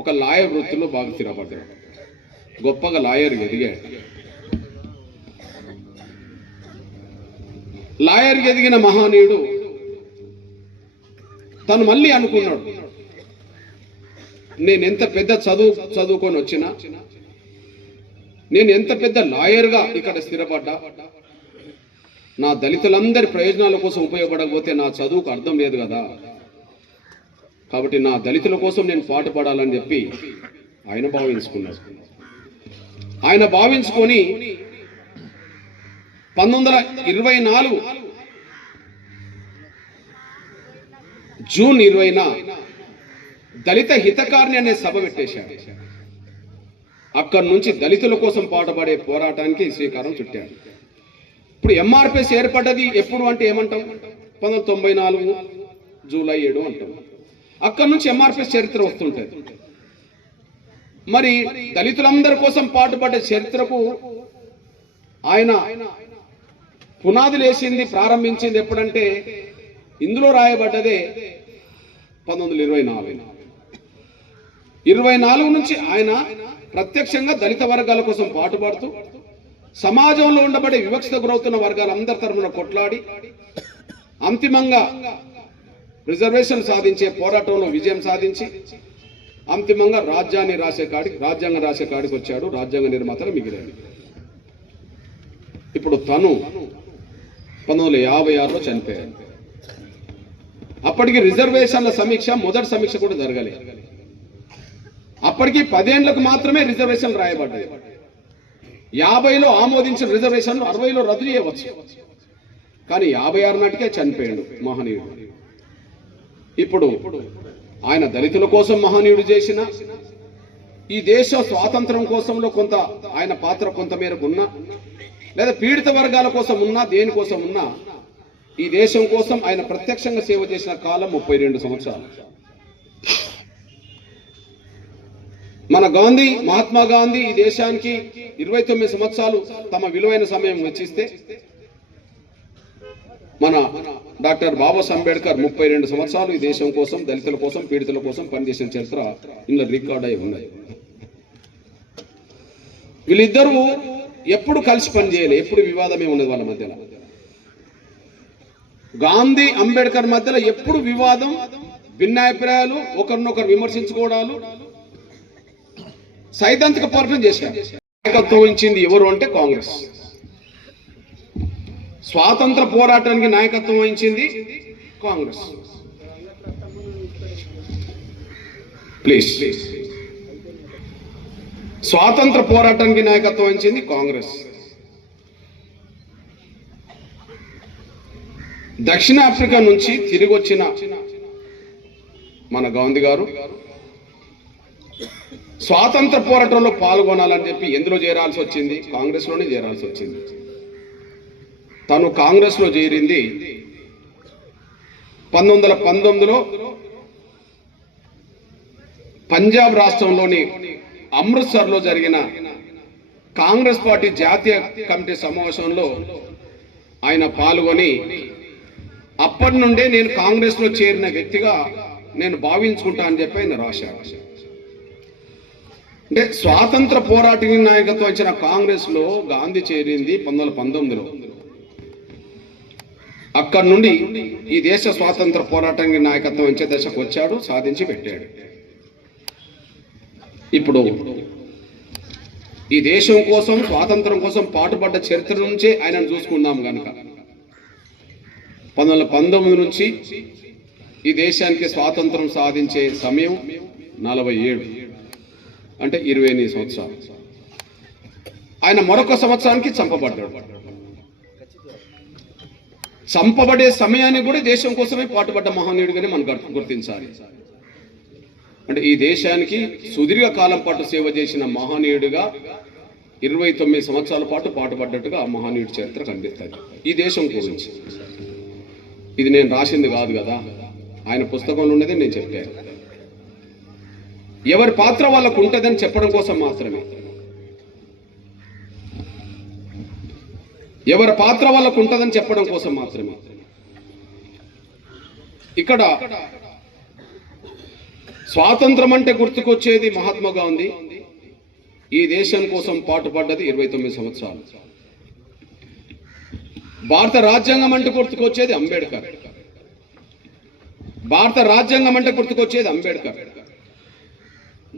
ఒక లాయర్ వృత్తిలో బాగా స్థిరపడ్డాడు. గొప్పగా లాయర్ ఎదిగాడు. లాయర్ ఎదిగిన మహానీయుడు తను మళ్ళీ అనుకున్నాడు, నేను ఎంత పెద్ద చదువుకొని వచ్చినా, నేను ఎంత పెద్ద లాయర్గా ఇక్కడ స్థిరపడ్డా, నా దళితులందరి ప్రయోజనాల కోసం ఉపయోగపడకపోతే నా చదువుకు అర్థం లేదు కదా. కాబట్టి నా దళితుల కోసం నేను పాటుపడాలని చెప్పి ఆయన భావించుకున్నాడు. ఆయన భావించుకొని 1924 జూన్ 20న దళిత హితకారిణి అనే సభ పెట్టేశాడు. అక్కడి నుంచి దళితుల కోసం పాటుపడే పోరాటానికి శ్రీకారం చుట్టాడు. ఇప్పుడు ఎంఆర్పిఎస్ ఏర్పడ్డది ఎప్పుడు అంటే ఏమంటాం? 1994 జూలై 7 అంటాం. అక్కడి నుంచి ఎంఆర్పిఎస్ చరిత్ర వస్తుంటుంది. మరి దళితులందరి కోసం పాటుపడే చరిత్రకు ఆయన పునాదులు వేసింది, ప్రారంభించింది ఎప్పుడంటే ఇందులో రాయబడ్డదే 1924 నుంచి ఆయన ప్రత్యక్షంగా దళిత వర్గాల కోసం పాటుపడుతూ సమాజంలో ఉండబడే వివక్షత గురవుతున్న వర్గాలందరి తరఫున కొట్లాడి అంతిమంగా రిజర్వేషన్ సాధించే పోరాటంలో విజయం సాధించి అంతిమంగా రాజ్యాంగం రాసే కాడికి వచ్చాడు. రాజ్యాంగ నిర్మాతలు మిగిలాడు. ఇప్పుడు తను 1956లో చనిపోయాడు. అప్పటికి రిజర్వేషన్ల సమీక్ష, మొదటి సమీక్ష కూడా జరగలేదు. అప్పటికి 10 ఏళ్లకు మాత్రమే రిజర్వేషన్ రాయబడ్డాయి. 50లో ఆమోదించిన రిజర్వేషన్లు 60లో రద్దు చేయవచ్చు. కానీ 56 నాటికే చనిపోయాడు మహనీయుడు. ఇప్పుడు ఆయన దళితుల కోసం మహనీయుడు చేసిన, ఈ దేశ స్వాతంత్రం కోసంలో కొంత ఆయన పాత్ర కొంత మేరకు ఉన్నా, లేదా పీడిత వర్గాల కోసం ఉన్నా, దేనికోసం ఉన్నా, ఈ దేశం కోసం ఆయన ప్రత్యక్షంగా సేవ చేసిన కాలం 32 సంవత్సరాలు. మన గాంధీ, మహాత్మా గాంధీ ఈ దేశానికి 29 సంవత్సరాలు తమ విలువైన సమయం వెచ్చిస్తే, మన డాక్టర్ బాబాసాహెబ్ అంబేద్కర్ 32 సంవత్సరాలు ఈ దేశం కోసం, దళితుల కోసం, పీడితుల కోసం పనిచేసిన చరిత్ర ఇందులో రికార్డ్ అయి ఉన్నాయి. వీళ్ళిద్దరూ ఎప్పుడు కలిసి పనిచేయాలి, ఎప్పుడు వివాదమే ఉన్నది వాళ్ళ మధ్యలో. గాంధీ, అంబేద్కర్ మధ్యలో ఎప్పుడు వివాదం, భిన్నాభిప్రాయాలు, ఒకరినొకరు విమర్శించుకోవడాలు, సైద్ధాంతిక పోరాటం చేశారు. నాయకత్వం వహించింది ఎవరు అంటే కాంగ్రెస్. స్వాతంత్ర పోరాటానికి నాయకత్వం వహించింది కాంగ్రెస్. ప్లీజ్, స్వాతంత్ర పోరాటానికి నాయకత్వం వహించింది కాంగ్రెస్. దక్షిణాఫ్రికా నుంచి తిరిగి వచ్చిన మన గాంధీ గారు స్వాతంత్ర పోరాటంలో పాల్గొనాలని చెప్పి ఎందులో చేరాల్సి వచ్చింది? కాంగ్రెస్లోనే చేరాల్సి వచ్చింది. తను కాంగ్రెస్లో చేరింది 1919లో పంజాబ్ రాష్ట్రంలోని అమృత్సర్లో జరిగిన కాంగ్రెస్ పార్టీ జాతీయ కమిటీ సమావేశంలో ఆయన పాల్గొని, అప్పటి నుండే నేను కాంగ్రెస్లో చేరిన వ్యక్తిగా నేను భావించుకుంటా అని చెప్పి ఆయన రాశారు. అంటే స్వాతంత్ర పోరాటానికి నాయకత్వం ఇచ్చిన కాంగ్రెస్లో గాంధీ చేరింది 1919లో. అక్కడి నుండి ఈ దేశ స్వాతంత్ర పోరాటానికి నాయకత్వం ఇచ్చే దశకు వచ్చాడు, సాధించి పెట్టాడు. ఇప్పుడు ఈ దేశం కోసం, స్వాతంత్రం కోసం పాటుపడ్డ చరిత్ర నుంచే ఆయనను చూసుకుందాం కనుక 1919 నుంచి ఈ దేశానికి స్వాతంత్రం సాధించే సమయం 47, అంటే 28 సంవత్సరాలు. ఆయన మరొక సంవత్సరానికి చంపబడ్డాడు. చంపబడే సమయాన్ని కూడా దేశం కోసమే పాటుపడ్డ మహనీయుడిగానే మనం గుర్తించాలి. అంటే ఈ దేశానికి సుదీర్ఘ కాలం పాటు సేవ చేసిన మహనీయుడిగా 29 సంవత్సరాల పాటు పాటుపడ్డట్టుగా ఆ మహనీయుడి చరిత్ర కనిపిస్తుంది ఈ దేశం గురించి. ఇది నేను రాసింది కాదు కదా, ఆయన పుస్తకంలో ఉన్నదే నేను చెప్పాను. ఎవరి పాత్ర వాళ్ళకు ఉంటుందని చెప్పడం కోసం మాత్రమే, ఎవరి పాత్ర వాళ్ళకు ఉంటుందని చెప్పడం కోసం మాత్రమే. ఇక్కడ స్వాతంత్రం అంటే గుర్తుకొచ్చేది మహాత్మా గాంధీ. ఈ దేశం కోసం పాటుపడ్డది 29 సంవత్సరాలు. భారత రాజ్యాంగం అంటే గుర్తుకొచ్చేది అంబేద్కర్. భారత రాజ్యాంగం అంటే గుర్తుకొచ్చేది అంబేద్కర్.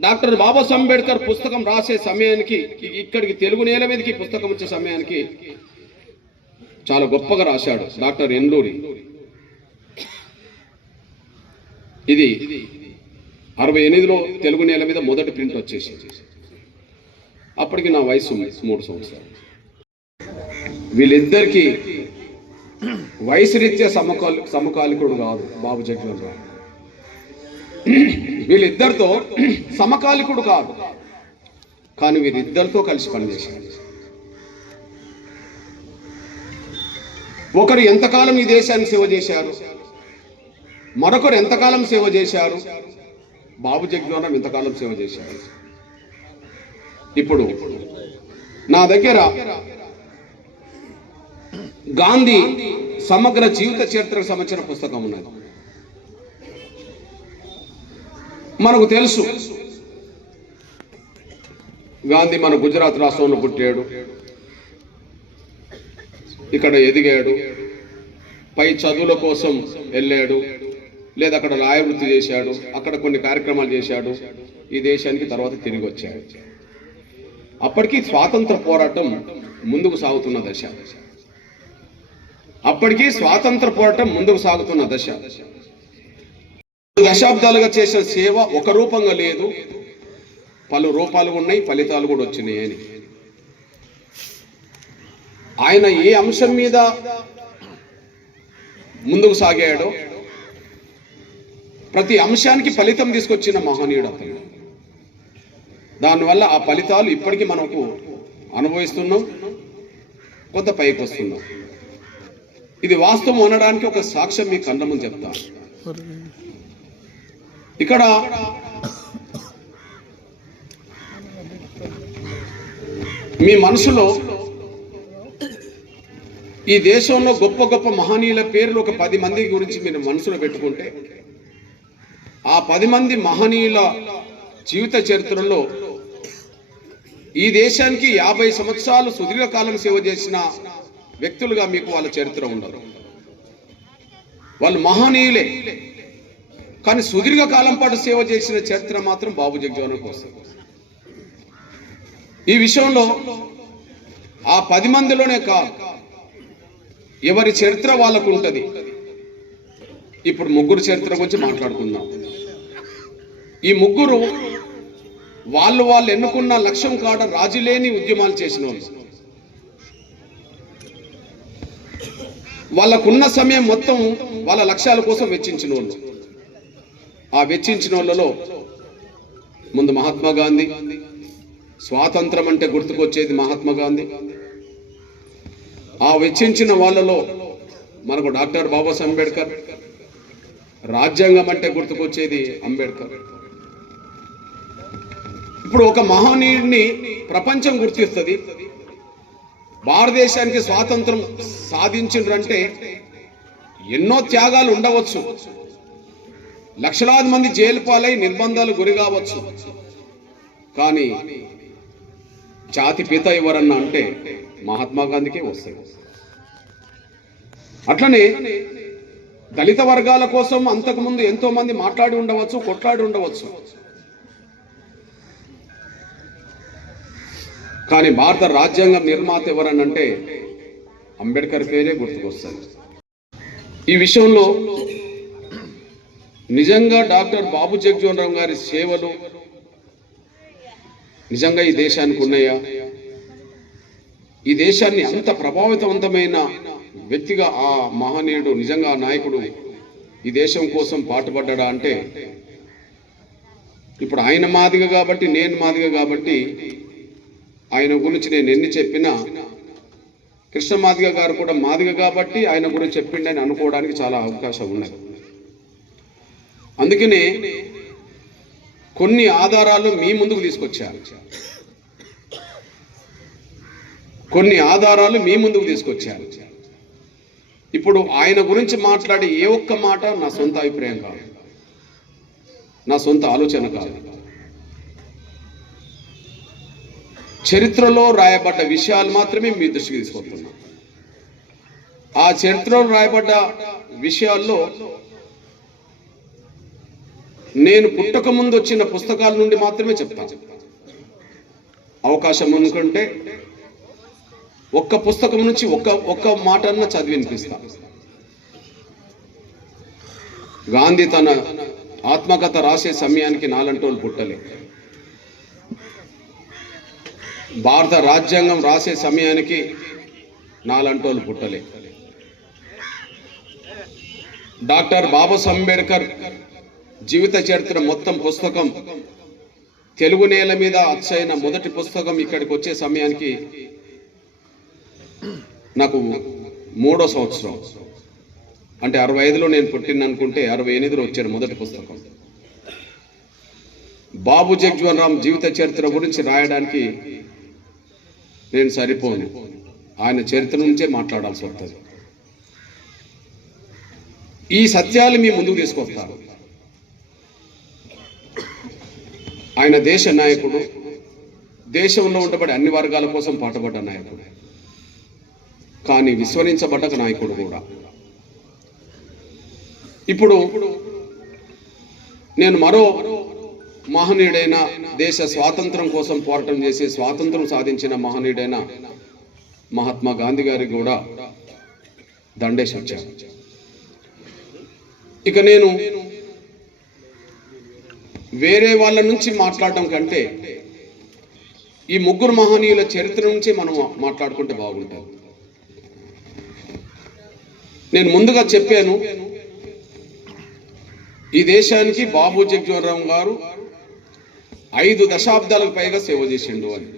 డాక్టర్ బాబాసాహెబ్ అంబేద్కర్ పుస్తకం రాసే సమయానికి, ఇక్కడికి తెలుగు నేల మీదకి పుస్తకం వచ్చే సమయానికి చాలా గొప్పగా రాశాడు డాక్టర్ ఎన్లూరి. ఇది 68లో తెలుగు నేల మీద మొదటి ప్రింట్ వచ్చేసింది. అప్పటికి నా వయసు 3 సంవత్సరాలు. వీళ్ళిద్దరికీ వయసు రీత్యా సమకాలికుడు కాదు బాబు జగజీవన్ రావు. వీళ్ళిద్దరితో సమకాలికుడు కాదు, కానీ వీరిద్దరితో కలిసి పనిచేశారు. ఒకరు ఎంతకాలం ఈ దేశానికి సేవ చేశారు, మరొకరు ఎంతకాలం సేవ చేశారు. బాబు జగజీవన్ రావు ఎంతకాలం సేవ చేశారు. ఇప్పుడు నా దగ్గర గాంధీ సమగ్ర జీవిత చరిత్రకు సంబంధించిన పుస్తకం ఉన్నది. మనకు తెలుసు గాంధీ మన గుజరాత్ రాష్ట్రంలో పుట్టాడు, ఇక్కడ ఎదిగాడు, పై చదువుల కోసం వెళ్ళాడు, లేదా అక్కడ న్యాయవృత్తి చేశాడు, అక్కడ కొన్ని కార్యక్రమాలు చేశాడు, ఈ దేశానికి తర్వాత తిరిగి వచ్చాడు. అప్పటికి స్వాతంత్ర పోరాటం ముందుకు సాగుతున్న దశ. అప్పటికి స్వాతంత్ర పోరాటం ముందుకు సాగుతున్న దశ. దశాబ్దాలుగా చేసిన సేవ ఒక రూపంగా లేదు, పలు రూపాలు ఉన్నాయి, ఫలితాలు కూడా వచ్చినాయి అని. ఆయన ఏ అంశం మీద ముందుకు సాగాడో ప్రతి అంశానికి ఫలితం తీసుకొచ్చిన మహనీయుడు అతను. దానివల్ల ఆ ఫలితాలు ఇప్పటికీ మనకు అనుభవిస్తున్నాం, కొంత పైకి వస్తున్నాం. ఇది వాస్తవం అనడానికి ఒక సాక్ష్యం మీ కళ్ళ ముందు చెప్తా. ఇక్కడ మీ మనసులో ఈ దేశంలో గొప్ప గొప్ప మహనీయుల పేర్లు ఒక 10 మంది గురించి మీరు మనసులో పెట్టుకుంటే ఆ 10 మంది మహనీయుల జీవిత చరిత్రలో ఈ దేశానికి 50 సంవత్సరాలు సుదీర్ఘకాలం సేవ చేసిన వ్యక్తులుగా మీకు వాళ్ళ చరిత్ర ఉండదు. వాళ్ళు మహనీయులే, కానీ సుదీర్ఘకాలం పాటు సేవ చేసిన చరిత్ర మాత్రం బాబు జగ్జీవన్రామ్ వస్తుంది. ఈ విషయంలో ఆ 10 మందిలోనే కాదు, ఎవరి చరిత్ర వాళ్ళకు ఉంటుంది. ఇప్పుడు ముగ్గురు చరిత్ర గురించి మాట్లాడుకుందాం. ఈ ముగ్గురు వాళ్ళు ఎన్నుకున్న లక్ష్యం కాడ రాజీలేని ఉద్యమాలు చేసిన వాళ్ళు. వాళ్ళకున్న సమయం మొత్తం వాళ్ళ లక్ష్యాల కోసం వెచ్చించిన వాళ్ళు. ఆ వెచ్చించిన వాళ్ళలో ముందు మహాత్మా గాంధీ. స్వాతంత్రం అంటే గుర్తుకొచ్చేది మహాత్మా గాంధీ. ఆ వెచ్చించిన వాళ్ళలో మనకు డాక్టర్ బాబాసాహెబ్ అంబేద్కర్. రాజ్యాంగం అంటే గుర్తుకొచ్చేది అంబేద్కర్. ఇప్పుడు ఒక మహనీయుడిని ప్రపంచం గుర్తిస్తుంది. భారతదేశానికి స్వాతంత్రం సాధించిండ్రంటే ఎన్నో త్యాగాలు ఉండవచ్చు, లక్షలాది మంది జైలు పాలై నిర్బంధాలు గురి కావచ్చు, కానీ జాతి పిత ఎవరన్నా అంటే మహాత్మా గాంధీకే వస్తాయి. అట్లనే దళిత వర్గాల కోసం అంతకుముందు ఎంతో మంది మాట్లాడి ఉండవచ్చు, కొట్లాడి ఉండవచ్చు, కానీ భారత రాజ్యాంగం నిర్మాత ఎవరనంటే అంబేద్కర్ పేరే గుర్తుకొస్తుంది. ఈ విషయంలో నిజంగా డాక్టర్ బాబు జగ్జీవన్రామ్ గారి సేవలు నిజంగా ఈ దేశానికి ఉన్నాయా? ఈ దేశాన్ని అంత ప్రభావితవంతమైన వ్యక్తిగా ఆ మహనీయుడు, నిజంగా ఆ నాయకుడు ఈ దేశం కోసం పాటుపడ్డా అంటే, ఇప్పుడు ఆయన మాదిగ కాబట్టి, నేను మాదిగ కాబట్టి ఆయన గురించి నేను ఎన్ని చెప్పినా, కృష్ణ మాదిగ గారు కూడా మాదిగ కాబట్టి ఆయన గురించి చెప్పిండని అనుకోవడానికి చాలా అవకాశం ఉన్నది. అందుకనే కొన్ని ఆధారాలు మీ ముందుకు తీసుకొచ్చారు. ఇప్పుడు ఆయన గురించి మాట్లాడే ఏ ఒక్క మాట నా సొంత అభిప్రాయం కాదు, నా సొంత ఆలోచన కాదు. చరిత్రలో రాయబడ్డ విషయాలు మాత్రమే మీ దృష్టికి తీసుకొస్తున్నా. ఆ చరిత్రలో రాయబడ్డ విషయాల్లో నేను పుట్టక ముందు వచ్చిన పుస్తకాల నుండి మాత్రమే చెప్తాను. అవకాశం అనుకుంటే ఒక్క పుస్తకం నుంచి ఒక్క మాట అన్న చదివి వినిపిస్తా. గాంధీ తన ఆత్మకథ రాసే సమయానికి నాలంటోళ్ళు పుట్టలే. భారత రాజ్యాంగం రాసే సమయానికి నాలంటోళ్ళు పుట్టలే. డాక్టర్ బాబాసాహెబ్ అంబేద్కర్ జీవిత చరిత్ర మొత్తం పుస్తకం తెలుగు నేల మీద అచ్చైన మొదటి పుస్తకం ఇక్కడికి వచ్చే సమయానికి నాకు 3వ సంవత్సరం, అంటే 65లో నేను పుట్టిననుకుంటే 68లో వచ్చాను మొదటి పుస్తకం. బాబు జగ్జీవన్రామ్ జీవిత చరిత్ర గురించి రాయడానికి నేను సరిపోను, ఆయన చరిత్ర నుంచే మాట్లాడాల్సి వస్తుంది. ఈ సత్యాలు మీ ముందుకు తీసుకొస్తారు. ఆయన దేశ నాయకుడు, దేశంలో ఉండబడే అన్ని వర్గాల కోసం పాటుపడ్డ నాయకుడు, కానీ విస్మరించబడ్డ నాయకుడు కూడా. ఇప్పుడు నేను మరో మహనీయుడైన, దేశ స్వాతంత్రం కోసం పోరాటం చేసి స్వాతంత్రం సాధించిన మహనీయుడైన మహాత్మా గాంధీ గారికి కూడా దండేసి వచ్చాను. ఇక నేను వేరే వాళ్ళ నుంచి మాట్లాడడం కంటే ఈ ముగ్గురు మహనీయుల చరిత్ర నుంచి మనం మాట్లాడుకుంటే బాగుంటుంది. నేను ముందుగా చెప్పాను, ఈ దేశానికి బాబు జగజ్జీవన్ రామ్ గారు 5 దశాబ్దాలకు పైగా సేవ చేసిండు అని.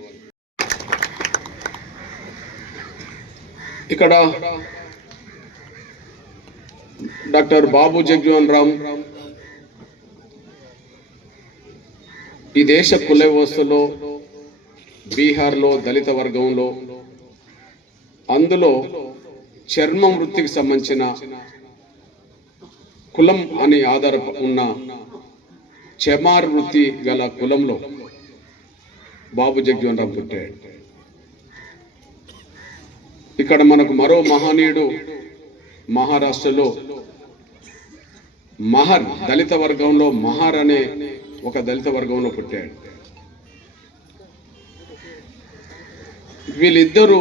ఇక్కడ డాక్టర్ బాబు జగజ్జీవన్ రామ్ ఈ దేశ కుల వ్యవస్థలో, బీహార్లో దళిత వర్గంలో, అందులో చర్మం వృత్తికి సంబంధించిన కులం అని ఆధార ఉన్న చెమార్ వృత్తి గల కులంలో బాబు జగజ్జీవన్ రామ్ పుట్టాడు. ఇక్కడ మనకు మరో మహనీయుడు మహారాష్ట్రలో మహర్ దళిత వర్గంలో, మహర్ అనే ఒక దళిత వర్గంలో పుట్టాడు. వీళ్ళిద్దరూ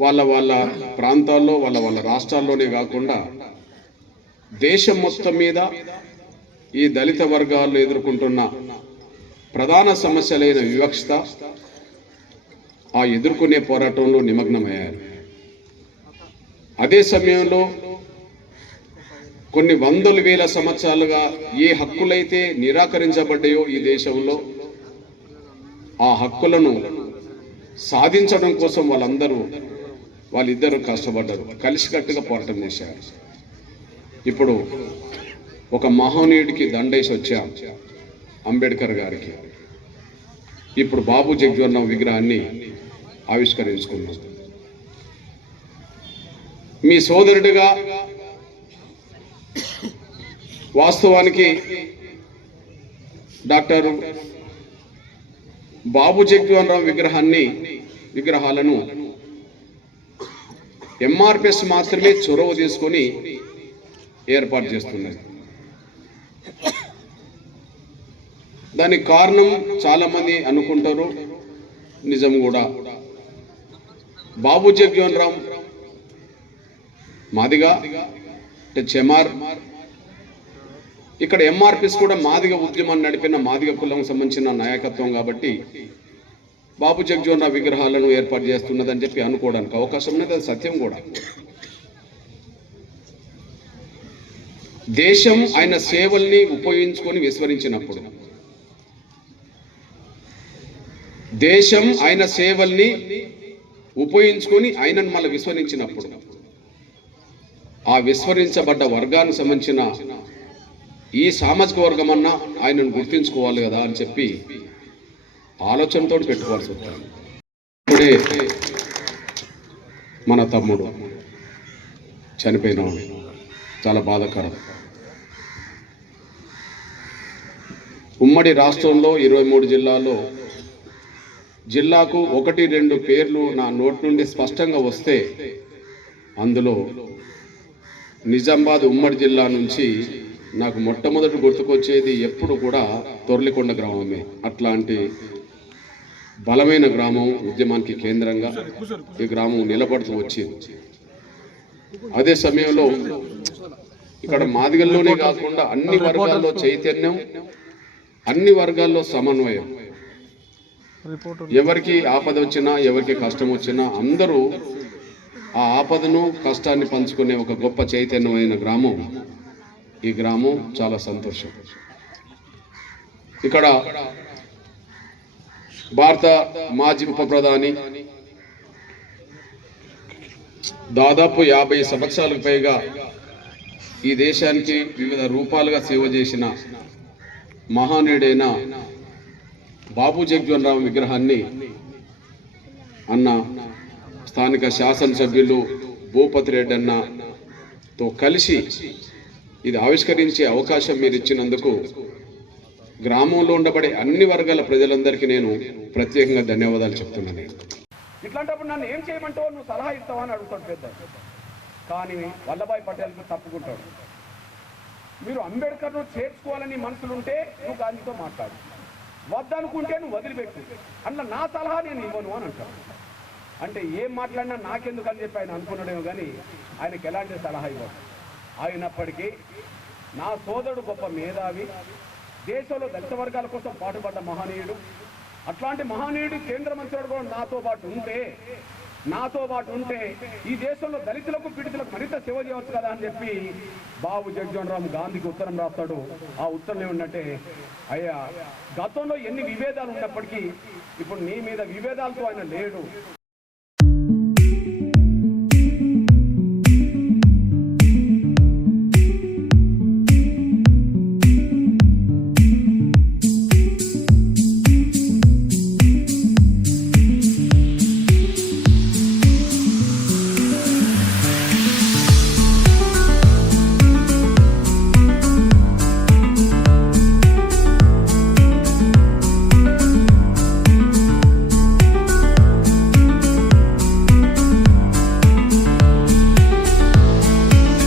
వాళ్ళ వాళ్ళ ప్రాంతాల్లో, వాళ్ళ వాళ్ళ రాష్ట్రాల్లోనే కాకుండా దేశం మొత్తం మీద ఈ దళిత వర్గాలు ఎదుర్కొంటున్న ప్రధాన సమస్యలైన వివక్షత, ఆ ఎదుర్కొనే పోరాటంలో నిమగ్నమయ్యారు. అదే సమయంలో కొన్ని వందల వేల సంవత్సరాలుగా ఏ హక్కులైతే నిరాకరించబడ్డాయో ఈ దేశంలో, ఆ హక్కులను సాధించడం కోసం వాళ్ళిద్దరూ కష్టపడ్డారు, కలిసికట్టుగా పోరాటం చేశారు. ఇప్పుడు ఒక మహనీయుడికి దండేసి వచ్చాం, అంబేద్కర్ గారికి. ఇప్పుడు బాబు జగజ్జీవన్ రామ్ విగ్రహాన్ని ఆవిష్కరించుకున్నాం. మీ సోదరుడిగా వాస్తవానికి డాక్టర్ బాబు జగజ్జీవన్ రామ్ విగ్రహాలను ఎంఆర్పిఎస్ మాత్రమే చొరవ తీసుకొని ఏర్పాటు చేస్తున్నది. దానికి కారణం చాలా మంది అనుకుంటారు, నిజం కూడా. బాబు జగజ్జీవన్ రామ్ మాదిగా అంటే చెమార్, ఇక్కడ ఎంఆర్పిఎస్ కూడా మాదిగ ఉద్యమాన్ని నడిపిన మాదిగ కులం సంబంధించిన నాయకత్వం కాబట్టి బాబు జగజ్జీవన్ రామ్ విగ్రహాలను ఏర్పాటు చేస్తున్నదని చెప్పి అనుకోవడానికి అవకాశం ఉన్నది. అది సత్యం కూడా. దేశం ఆయన సేవల్ని ఉపయోగించుకొని విస్మరించినప్పుడు, దేశం ఆయన సేవల్ని ఉపయోగించుకొని ఆయనను మళ్ళీ విస్మరించినప్పుడు, ఆ విస్మరించబడ్డ వర్గానికి సంబంధించిన ఈ సామాజిక వర్గం అన్నా ఆయనను గుర్తించుకోవాలి కదా అని చెప్పి ఆలోచనతో పెట్టుకోవాల్సి వస్తుంది. ఇప్పుడే మన తమ్ముడు చనిపోయిన చాలా బాధాకరం. ఉమ్మడి రాష్ట్రంలో 23 జిల్లాల్లో జిల్లాకు 1-2 పేర్లు నా నోటి నుండి స్పష్టంగా వస్తే అందులో నిజామాబాద్ ఉమ్మడి జిల్లా నుంచి నాకు మొట్టమొదటి గుర్తుకొచ్చేది ఎప్పుడు కూడా తొర్లికొండ గ్రామమే. అట్లాంటి బలమైన గ్రామం, ఉద్యమానికి కేంద్రంగా ఈ గ్రామం నిలబడుతూ వచ్చింది. అదే సమయంలో ఇక్కడ మాదిగల్లోనే కాకుండా అన్ని వర్గాల్లో చైతన్యం, అన్ని వర్గాల్లో సమన్వయం. ఎవరికి ఆపద వచ్చినా, ఎవరికి కష్టం వచ్చినా అందరూ ఆ ఆపదను, కష్టాన్ని పంచుకునే ఒక గొప్ప చైతన్యమైన గ్రామం ఈ గ్రామం. చాలా సంతోషం. ఇక్కడ భారత మాజీ ఉప ప్రధాని, దాదాపు 50 సంవత్సరాలకు పైగా ఈ దేశానికి వివిధ రూపాలుగా సేవ చేసిన మహానీయుడైన బాబు జగజ్జీవన్ రామ్ విగ్రహాన్ని అన్న స్థానిక శాసనసభ్యులు భూపతి రెడ్డి అన్నతో కలిసి ఇది ఆవిష్కరించే అవకాశం మీరు ఇచ్చినందుకు గ్రామంలో ఉండబడే అన్ని వర్గాల ప్రజలందరికీ నేను ప్రత్యేకంగా ధన్యవాదాలు చెప్తున్నాను. ఇట్లాంటప్పుడు నన్ను ఏం చేయమంటావు, నువ్వు సలహా ఇస్తావా అని అడుగుతాడు పెద్ద. కానీ వల్లభాయ్ పటేల్కు తప్పుకుంటాడు. మీరు అంబేద్కర్ను చేర్చుకోవాలని మనసులుంటే నువ్వు గాంధీతో మాట్లాడు, వద్దనుకుంటే నువ్వు వదిలిపెట్టు, అట్లా నా సలహా నేను ఇవ్వను అని అంటాడు. అంటే ఏం మాట్లాడినా నాకెందుకు అని చెప్పి ఆయన అనుకున్నాడేమో కానీ ఆయనకి ఎలాంటి సలహా ఇవ్వదు. అయినప్పటికీ నా సోదరుడు గొప్ప మేధావి, దేశంలో దళిత వర్గాల కోసం పాటుపడ్డ మహనీయుడు. అట్లాంటి మహనీయుడు కేంద్ర మంత్రుడు కూడా నాతో పాటు ఉంటే ఈ దేశంలో దళితులకు పీడితులకు మరింత సేవ చేయవచ్చు కదా అని చెప్పి బాబు జగజ్జీవన్ రామ్ గాంధీకి ఉత్తరం రాస్తాడు. ఆ ఉత్తరం ఏమంటే, అయ్యా గతంలో ఎన్ని విభేదాలు ఉన్నప్పటికీ ఇప్పుడు నీ మీద విభేదాలతో ఆయన లేడు,